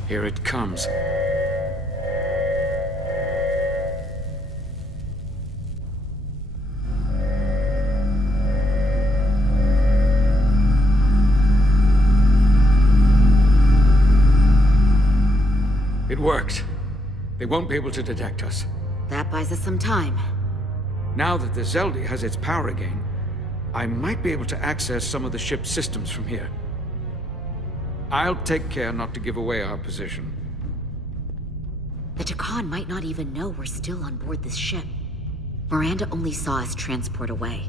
Here it comes. It worked. They won't be able to detect us. That buys us some time. Now that the Zeldi has its power again, I might be able to access some of the ship's systems from here. I'll take care not to give away our position. The Takan might not even know we're still on board this ship. Miranda only saw us transport away.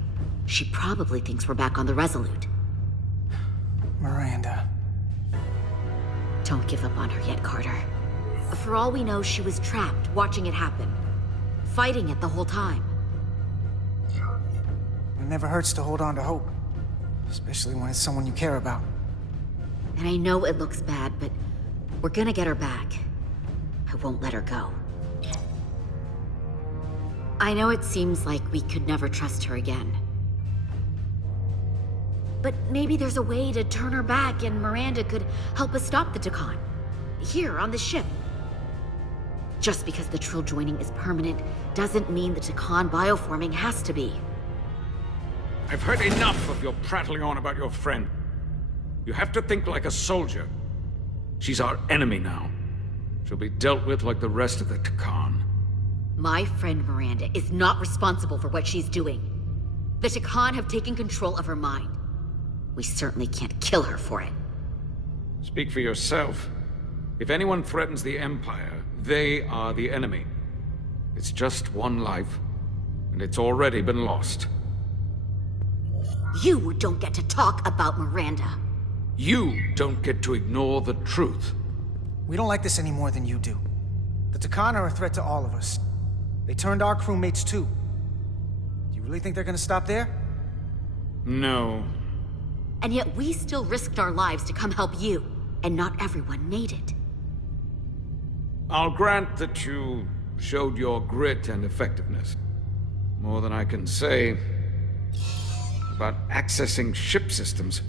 She probably thinks we're back on the Resolute. Miranda. Don't give up on her yet, Carter. For all we know, she was trapped, watching it happen. Fighting it the whole time. It never hurts to hold on to hope. Especially when it's someone you care about. And I know it looks bad, but we're gonna get her back. I won't let her go. I know it seems like we could never trust her again. But maybe there's a way to turn her back and Miranda could help us stop the Takan. Here, on the ship. Just because the Trill joining is permanent doesn't mean the Takan bioforming has to be. I've heard enough of your prattling on about your friend. You have to think like a soldier. She's our enemy now. She'll be dealt with like the rest of the Takan. My friend Miranda is not responsible for what she's doing. The Takan have taken control of her mind. We certainly can't kill her for it. Speak for yourself. If anyone threatens the Empire, they are the enemy. It's just one life, and it's already been lost. You don't get to talk about Miranda. You don't get to ignore the truth. We don't like this any more than you do. The Takan are a threat to all of us. They turned our crewmates too. Do you really think they're gonna stop there? No. And yet we still risked our lives to come help you, and not everyone made it. I'll grant that you showed your grit and effectiveness. More than I can say about accessing ship systems.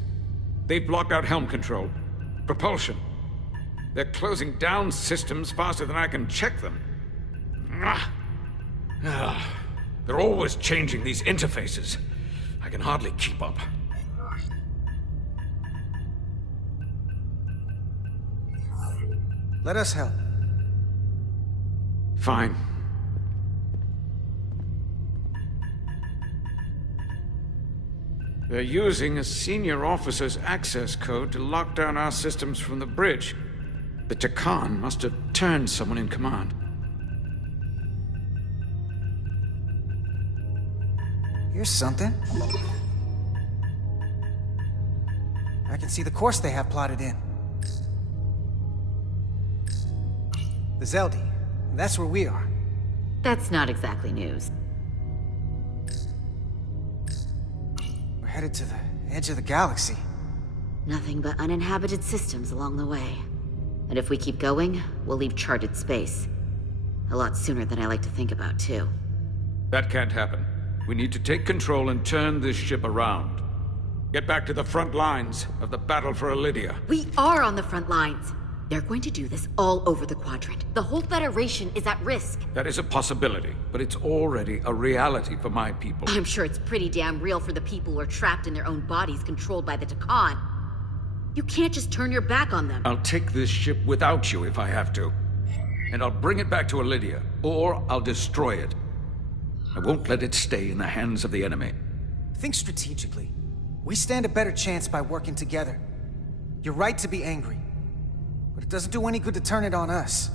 They've blocked out helm control, propulsion. They're closing down systems faster than I can check them. They're always changing these interfaces. I can hardly keep up. Let us help. Fine. They're using a senior officer's access code to lock down our systems from the bridge. The Takan must have turned someone in command. Here's something. I can see the course they have plotted in. The Zeldi. That's where we are. That's not exactly news. We're headed to the edge of the galaxy. Nothing but uninhabited systems along the way. And if we keep going, we'll leave charted space. A lot sooner than I like to think about, too. That can't happen. We need to take control and turn this ship around. Get back to the front lines of the battle for Elydia. We are on the front lines. They're going to do this all over the Quadrant. The whole Federation is at risk. That is a possibility, but it's already a reality for my people. I'm sure it's pretty damn real for the people who are trapped in their own bodies controlled by the Takan. You can't just turn your back on them. I'll take this ship without you if I have to. And I'll bring it back to Elydia, or I'll destroy it. I won't let it stay in the hands of the enemy. Think strategically. We stand a better chance by working together. You're right to be angry. But it doesn't do any good to turn it on us.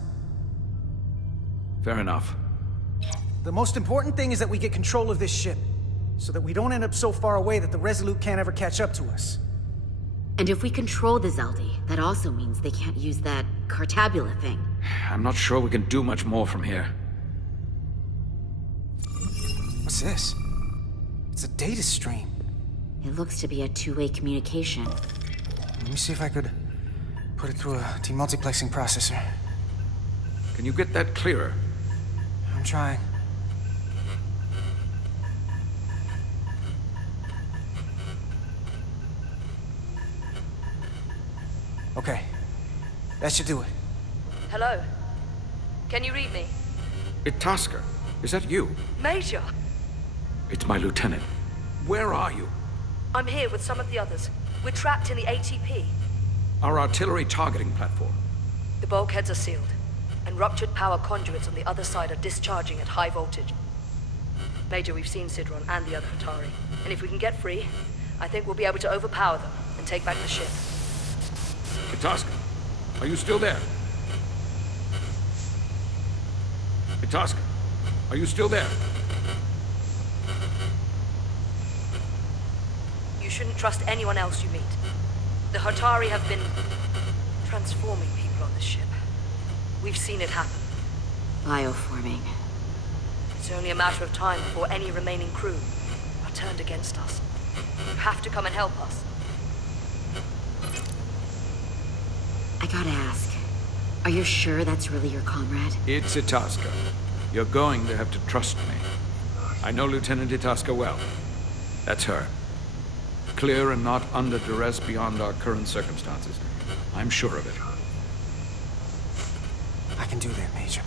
Fair enough. The most important thing is that we get control of this ship, so that we don't end up so far away that the Resolute can't ever catch up to us. And if we control the Zeldi, that also means they can't use that Cartabula thing. I'm not sure we can do much more from here. What's this? It's a data stream. It looks to be a two-way communication. Let me see if I could put it through a demultiplexing processor. Can you get that clearer? I'm trying. Okay. That should do it. Hello? Can you read me? Itasca, is that you? Major! It's my lieutenant. Where are you? I'm here with some of the others. We're trapped in the ATP. Our artillery targeting platform. The bulkheads are sealed, and ruptured power conduits on the other side are discharging at high voltage. Major, we've seen Sidron and the other Hatari, and if we can get free, I think we'll be able to overpower them and take back the ship. Itasca, are you still there? Itasca, are you still there? You shouldn't trust anyone else you meet. The Hatari have been transforming people on this ship. We've seen it happen. Bioforming. It's only a matter of time before any remaining crew are turned against us. You have to come and help us. I gotta ask, are you sure that's really your comrade? It's Itasca. You're going to have to trust me. I know Lieutenant Itasca well. That's her. Clear and not under duress beyond our current circumstances. I'm sure of it. I can do that, Major.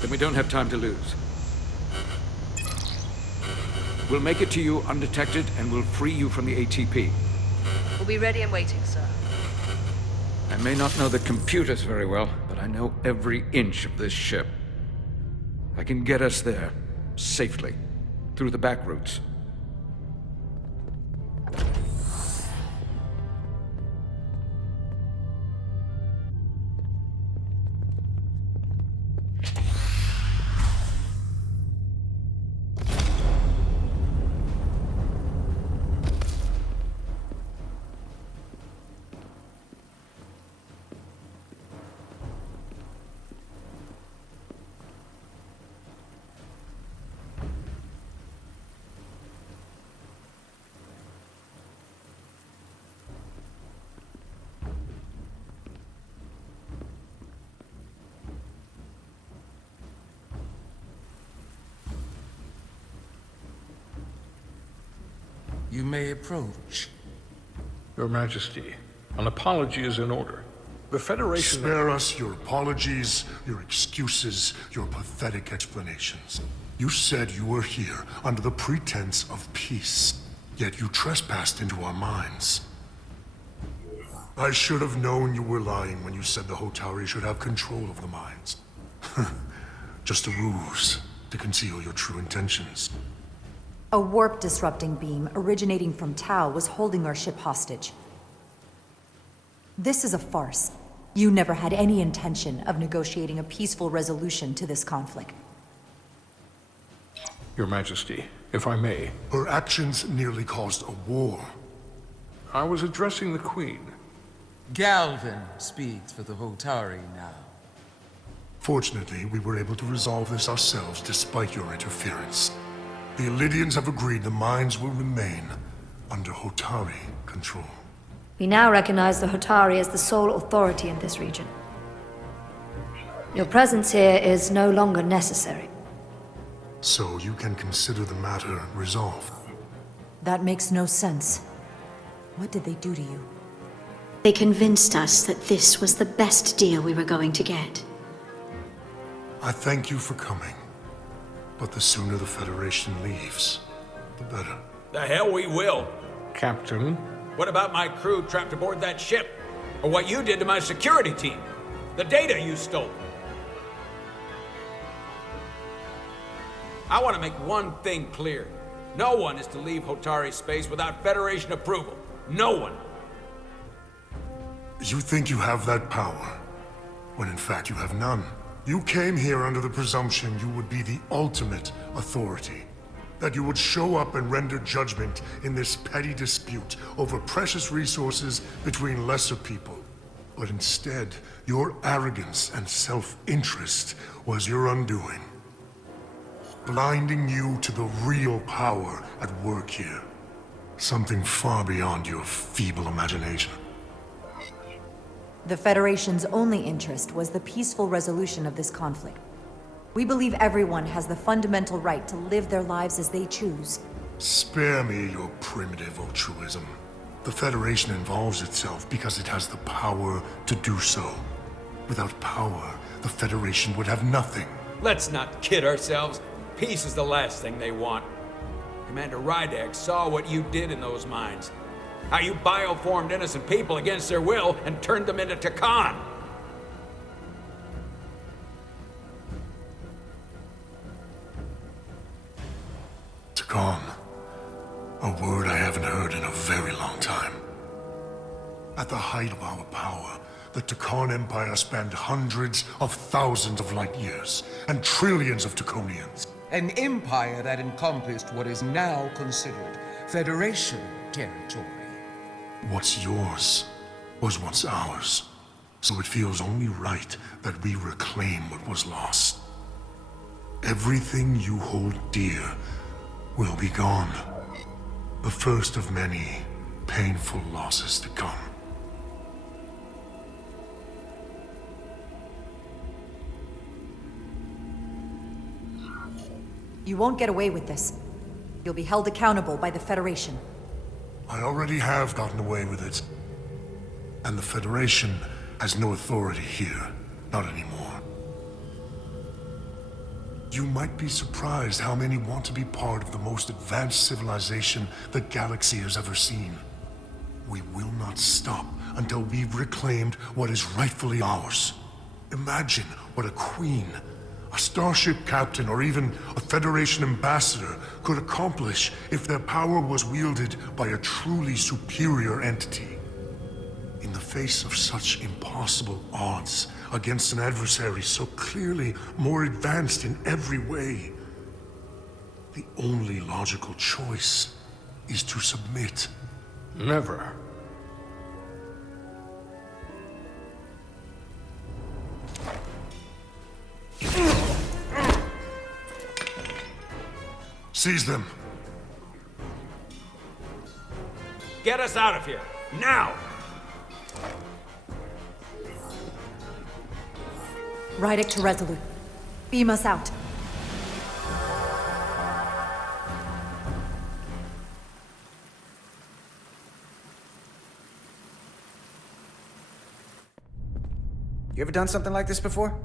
Then we don't have time to lose. We'll make it to you undetected, and we'll free you from the ATP. We'll be ready and waiting, sir. I may not know the computers very well, but I know every inch of this ship. I can get us there, safely, through the back routes. You may approach. Your Majesty, an apology is in order. The Federation... Spare us your apologies, your excuses, your pathetic explanations. You said you were here under the pretense of peace, yet you trespassed into our minds. I should have known you were lying when you said the Hotari should have control of the mines. Just a ruse to conceal your true intentions. A warp-disrupting beam originating from Tau was holding our ship hostage. This is a farce. You never had any intention of negotiating a peaceful resolution to this conflict. Your Majesty, if I may... Her actions nearly caused a war. I was addressing the Queen. Galvin speaks for the Hotari now. Fortunately, we were able to resolve this ourselves despite your interference. The Illidians have agreed the mines will remain under Hotari control. We now recognize the Hotari as the sole authority in this region. Your presence here is no longer necessary. So you can consider the matter resolved. That makes no sense. What did they do to you? They convinced us that this was the best deal we were going to get. I thank you for coming. But the sooner the Federation leaves, the better. The hell we will. Captain? What about my crew trapped aboard that ship? Or what you did to my security team? The data you stole? I want to make one thing clear. No one is to leave Hotari space without Federation approval. No one. You think you have that power, when in fact you have none. You came here under the presumption you would be the ultimate authority. That you would show up and render judgment in this petty dispute over precious resources between lesser people. But instead, your arrogance and self-interest was your undoing. Blinding you to the real power at work here. Something far beyond your feeble imagination. The Federation's only interest was the peaceful resolution of this conflict. We believe everyone has the fundamental right to live their lives as they choose. Spare me your primitive altruism. The Federation involves itself because it has the power to do so. Without power, the Federation would have nothing. Let's not kid ourselves. Peace is the last thing they want. Commander Rydek saw what you did in those mines. How you bioformed innocent people against their will and turned them into Takan. Takan. A word I haven't heard in a very long time. At the height of our power, the Takan Empire spanned hundreds of thousands of light years and trillions of Taconians. An empire that encompassed what is now considered Federation territory. What's yours was once ours, so it feels only right that we reclaim what was lost. Everything you hold dear will be gone. The first of many painful losses to come. You won't get away with this. You'll be held accountable by the Federation. I already have gotten away with it. And the Federation has no authority here. Not anymore. You might be surprised how many want to be part of the most advanced civilization the galaxy has ever seen. We will not stop until we've reclaimed what is rightfully ours. Imagine what a queen, a starship captain or even a Federation ambassador could accomplish if their power was wielded by a truly superior entity. In the face of such impossible odds against an adversary so clearly more advanced in every way, the only logical choice is to submit. Never. Seize them. Get us out of here, now! Rydek to Resolute. Beam us out. You ever done something like this before?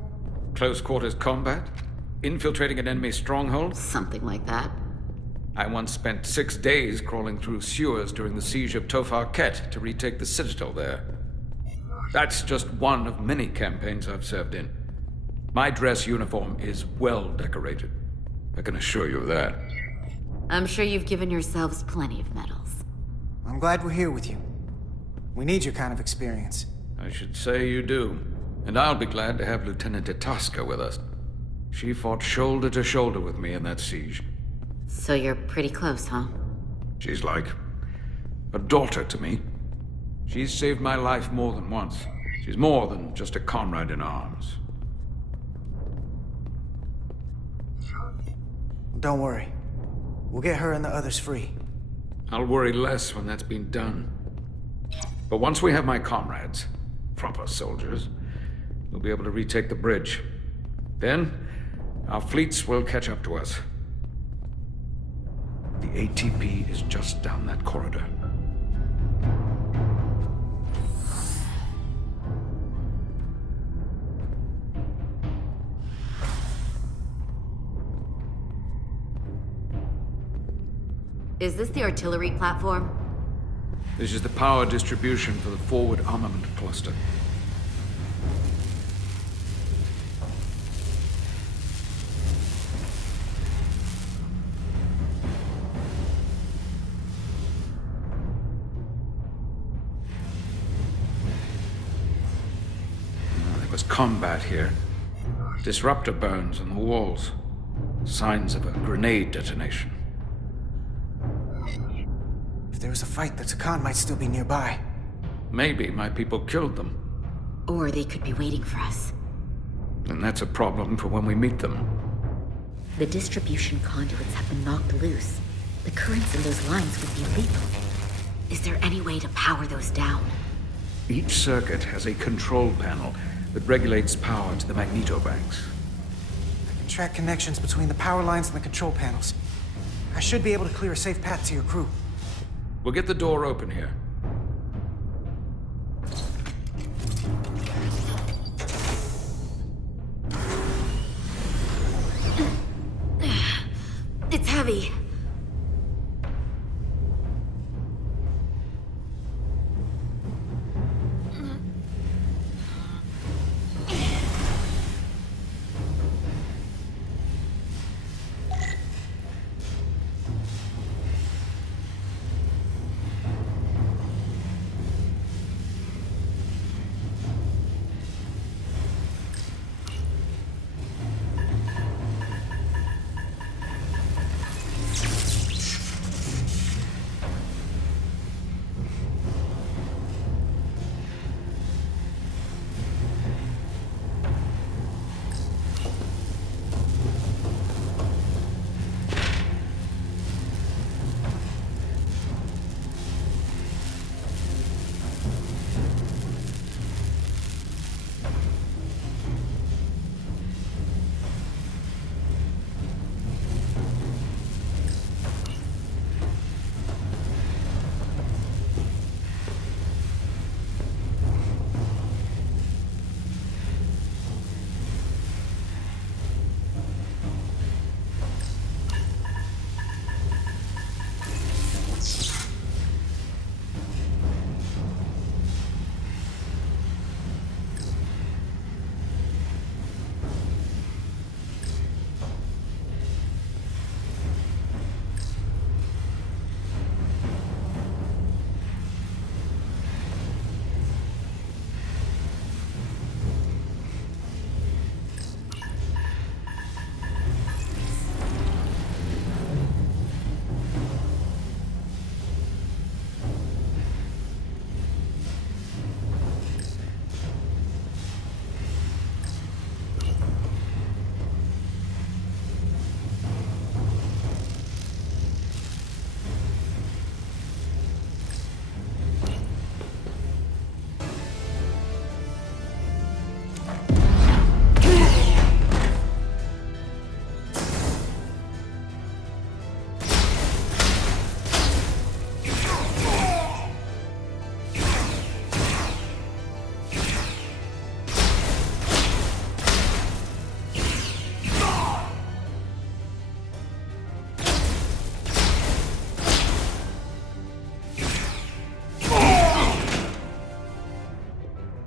Close quarters combat? Infiltrating an enemy stronghold? Something like that. I once spent 6 days crawling through sewers during the siege of Tofar Ket to retake the citadel there. That's just one of many campaigns I've served in. My dress uniform is well decorated. I can assure you of that. I'm sure you've given yourselves plenty of medals. I'm glad we're here with you. We need your kind of experience. I should say you do. And I'll be glad to have Lieutenant Itasca with us. She fought shoulder to shoulder with me in that siege. So you're pretty close, huh? She's like a daughter to me. She's saved my life more than once. She's more than just a comrade in arms. Don't worry. We'll get her and the others free. I'll worry less when that's been done. But once we have my comrades, proper soldiers, we'll be able to retake the bridge. Then, our fleets will catch up to us. The ATP is just down that corridor. Is this the artillery platform? This is the power distribution for the forward armament cluster. There was combat here. Disruptor burns on the walls. Signs of a grenade detonation. If there was a fight, the Takan might still be nearby. Maybe my people killed them. Or they could be waiting for us. And that's a problem for when we meet them. The distribution conduits have been knocked loose. The currents in those lines would be lethal. Is there any way to power those down? Each circuit has a control panel that regulates power to the magnetobanks. I can track connections between the power lines and the control panels. I should be able to clear a safe path to your crew. We'll get the door open here. It's heavy.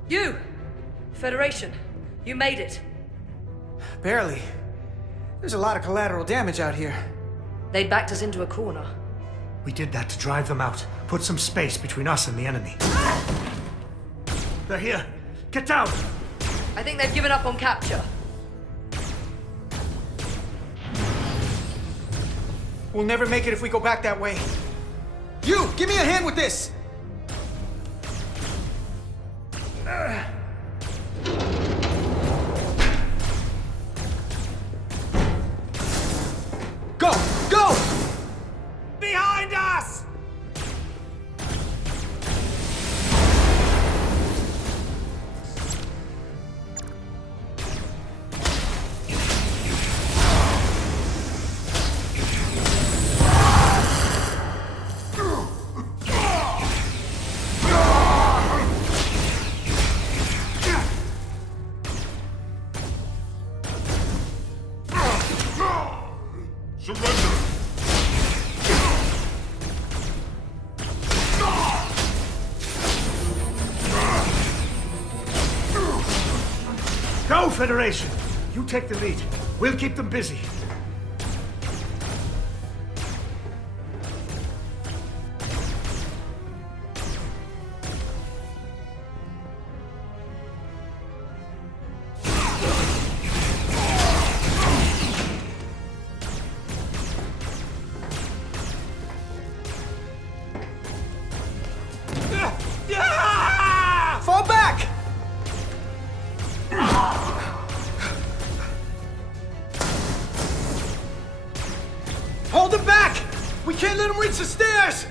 You! Federation, you made it. Barely. There's a lot of collateral damage out here. They backed us into a corner. We did that to drive them out. Put some space between us and the enemy. They're here. Get down! I think they've given up on capture. We'll never make it if we go back that way. You! Give me a hand with this! Go! Go! Behind us! Go, Federation! You take the lead. We'll keep them busy. Fall back! Hold them back! We can't let them reach the stairs!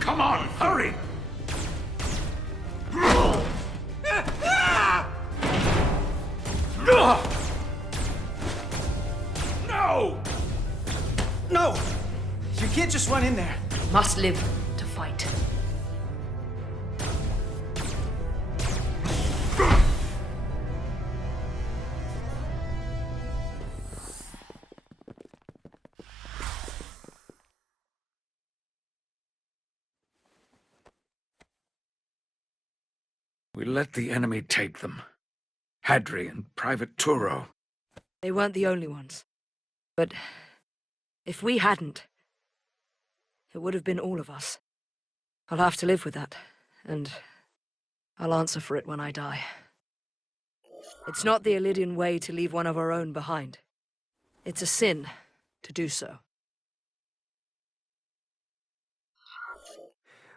Come on, hurry! No! No! You can't just run in there. Must live to fight. We let the enemy take them. Hadri and Private Turo. They weren't the only ones. But if we hadn't, it would have been all of us. I'll have to live with that, and I'll answer for it when I die. It's not the Illidian way to leave one of our own behind. It's a sin to do so.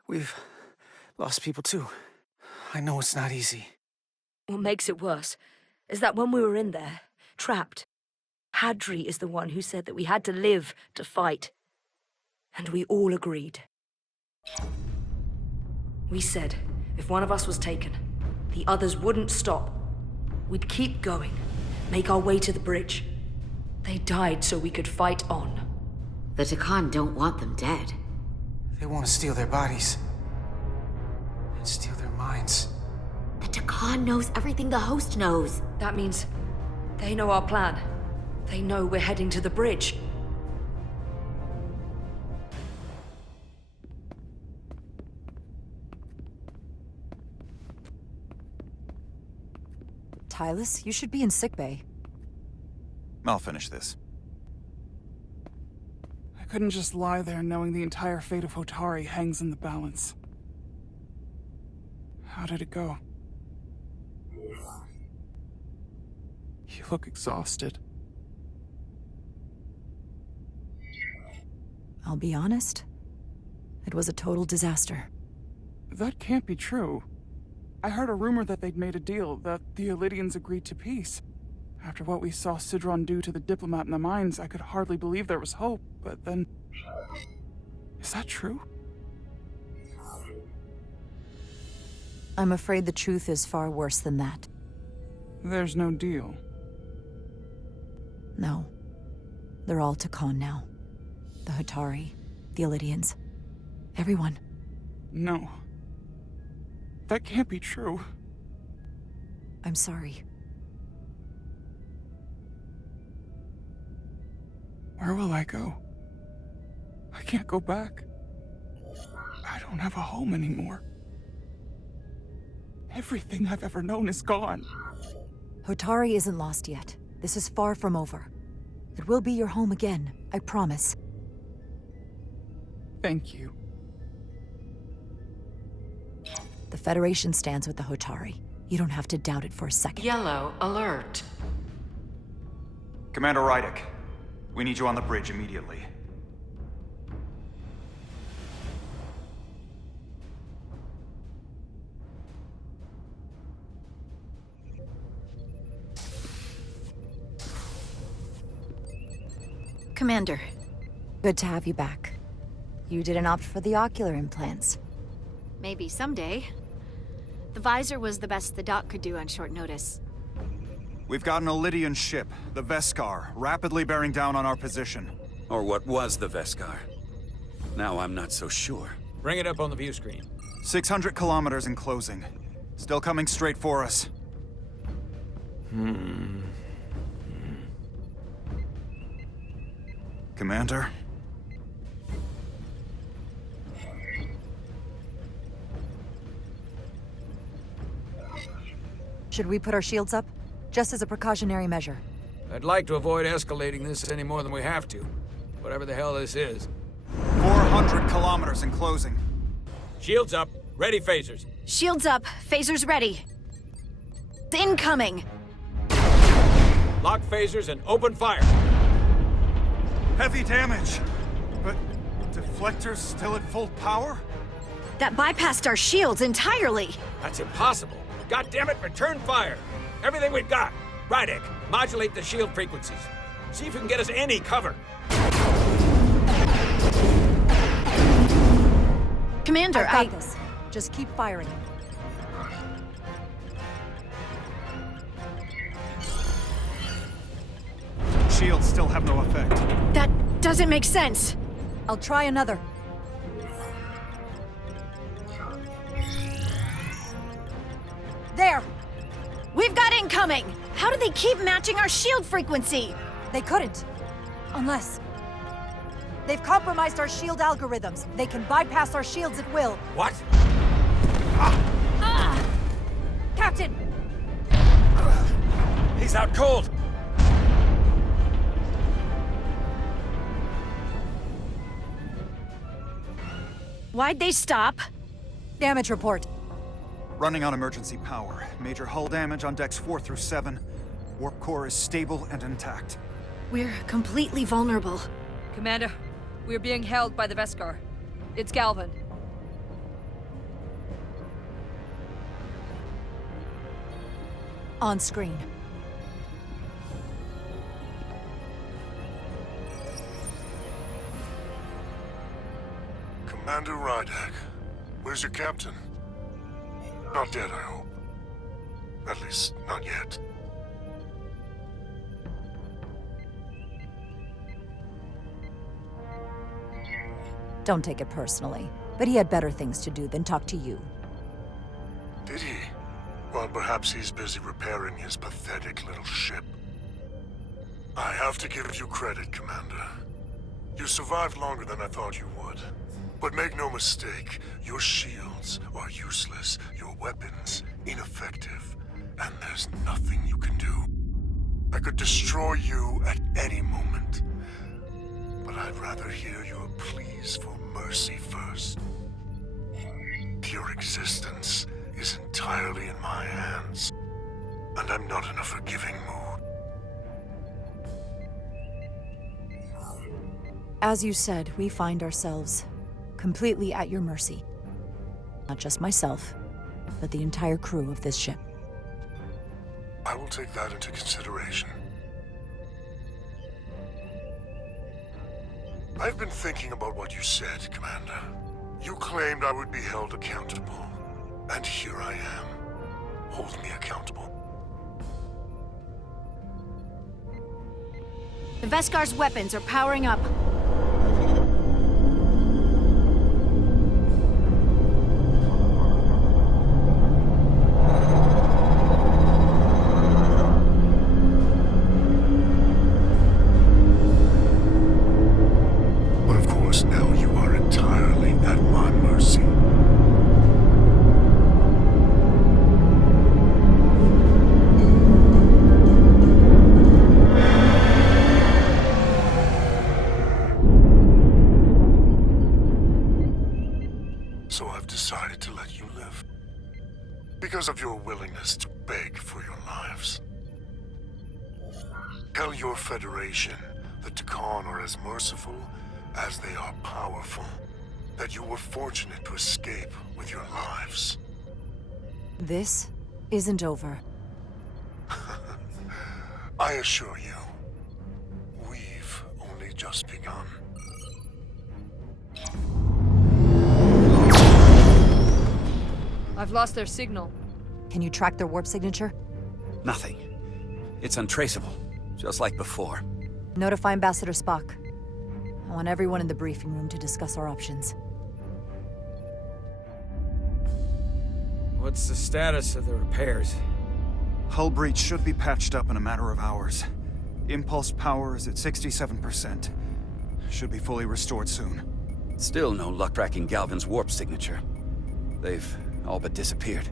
We've lost people too. I know it's not easy. What makes it worse is that when we were in there, trapped, Hadri is the one who said that we had to live to fight. And we all agreed. We said if one of us was taken, the others wouldn't stop. We'd keep going, make our way to the bridge. They died so we could fight on. The Takan don't want them dead. They want to steal their bodies. And steal their minds. The Takan knows everything the host knows. That means they know our plan. They know we're heading to the bridge. Tylus, you should be in sickbay. I'll finish this. I couldn't just lie there knowing the entire fate of Hotari hangs in the balance. How did it go? You look exhausted. I'll be honest. It was a total disaster. That can't be true. I heard a rumor that they'd made a deal, that the Elydians agreed to peace. After what we saw Sidron do to the diplomat in the mines, I could hardly believe there was hope, but then... Is that true? I'm afraid the truth is far worse than that. There's no deal. No. They're all Takon now. The Hotari, the Elydians, everyone. No. That can't be true. I'm sorry. Where will I go? I can't go back. I don't have a home anymore. Everything I've ever known is gone. Hotari isn't lost yet. This is far from over. It will be your home again, I promise. Thank you. The Federation stands with the Hotari. You don't have to doubt it for a second. Yellow alert. Commander Rydek, we need you on the bridge immediately. Commander. Good to have you back. You didn't opt for the ocular implants. Maybe someday. The visor was the best the doc could do on short notice. We've got an Elydian ship, the Veskar, rapidly bearing down on our position. Or what was the Veskar. Now I'm not so sure. Bring it up on the view screen. 600 kilometers in closing. Still coming straight for us. Commander? Should we put our shields up? Just as a precautionary measure. I'd like to avoid escalating this any more than we have to. Whatever the hell this is. 400 kilometers in closing. Shields up. Ready phasers. Shields up. Phasers ready. Incoming. Lock phasers and open fire. Heavy damage. But deflectors still at full power? That bypassed our shields entirely. That's impossible. God damn it, return fire. Everything we've got. Rydek, modulate the shield frequencies. See if you can get us any cover. Commander, I've got this. Just keep firing. Shields still have no effect. That doesn't make sense. I'll try another. There! We've got incoming! How do they keep matching our shield frequency? They couldn't. Unless... They've compromised our shield algorithms. They can bypass our shields at will. What? Captain! He's out cold! Why'd they stop? Damage report. Running on emergency power. Major hull damage on decks 4 through 7. Warp core is stable and intact. We're completely vulnerable. Commander, we're being held by the Veskar. It's Galvin. On screen. Commander Rydek, where's your captain? Not dead, I hope. At least, not yet. Don't take it personally, but he had better things to do than talk to you. Did he? Well, perhaps he's busy repairing his pathetic little ship. I have to give you credit, Commander. You survived longer than I thought you would. But make no mistake, your shields are useless, your weapons ineffective, and there's nothing you can do. I could destroy you at any moment, but I'd rather hear your pleas for mercy first. Your existence is entirely in my hands, and I'm not in a forgiving mood. As you said, we find ourselves completely at your mercy. Not just myself, but the entire crew of this ship. I will take that into consideration. I've been thinking about what you said, Commander. You claimed I would be held accountable. And here I am. Hold me accountable. The Veskar's weapons are powering up. But of course, now you are entirely at my mercy. So I've decided to let you live. Because of your willingness to beg for your lives. Tell your Federation that Takan are as merciful as they are powerful. That you were fortunate to escape with your lives. This isn't over. I assure you, we've only just begun. I've lost their signal. Can you track their warp signature? Nothing. It's untraceable, just like before. Notify Ambassador Spock. I want everyone in the briefing room to discuss our options. What's the status of the repairs? Hull breach should be patched up in a matter of hours. Impulse power is at 67%. Should be fully restored soon. Still no luck tracking Galvin's warp signature. They've all but disappeared.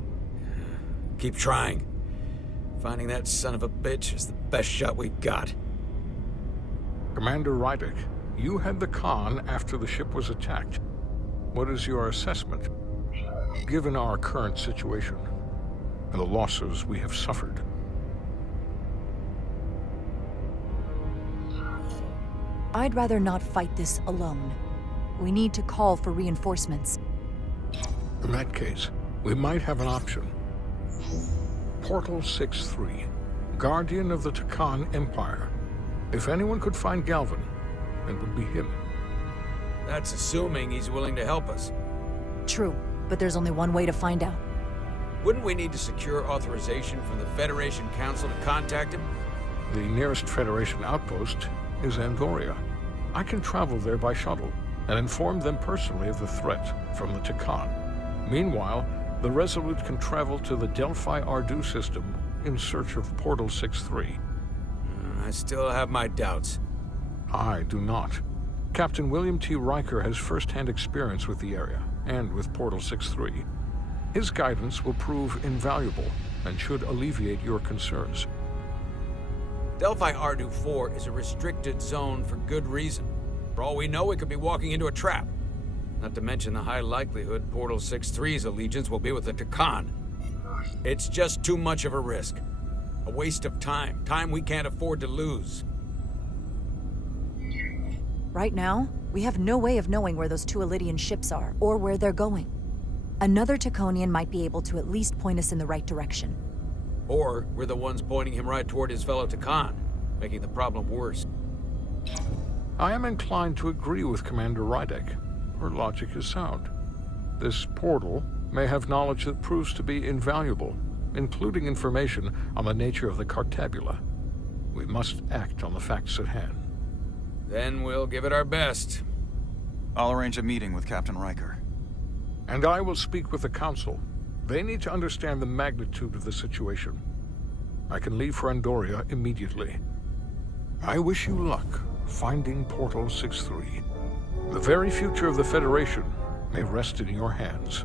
Keep trying. Finding that son of a bitch is the best shot we've got. Commander Rydek, you had the con after the ship was attacked. What is your assessment, given our current situation and the losses we have suffered? I'd rather not fight this alone. We need to call for reinforcements. In that case, we might have an option. Portal 6-3, Guardian of the Takan Empire. If anyone could find Galvin, it would be him. That's assuming he's willing to help us. True, but there's only one way to find out. Wouldn't we need to secure authorization from the Federation Council to contact him? The nearest Federation outpost is Andoria. I can travel there by shuttle and inform them personally of the threat from the Takan. Meanwhile, the Resolute can travel to the Delphi Ardu system in search of Portal 6-3. I still have my doubts. I do not. Captain William T. Riker has first-hand experience with the area and with Portal 6-3. His guidance will prove invaluable and should alleviate your concerns. Delphi Ardu 4 is a restricted zone for good reason. For all we know, we could be walking into a trap. Not to mention the high likelihood Portal 6-3's allegiance will be with the Takan. It's just too much of a risk. A waste of time. Time we can't afford to lose. Right now, we have no way of knowing where those two Elydian ships are, or where they're going. Another Taconian might be able to at least point us in the right direction. Or we're the ones pointing him right toward his fellow Takan, making the problem worse. I am inclined to agree with Commander Rydek. Her logic is sound. This portal may have knowledge that proves to be invaluable, including information on the nature of the Cartabula. We must act on the facts at hand. Then we'll give it our best. I'll arrange a meeting with Captain Riker. And I will speak with the Council. They need to understand the magnitude of the situation. I can leave for Andoria immediately. I wish you luck finding Portal 6-3. The very future of the Federation may rest in your hands.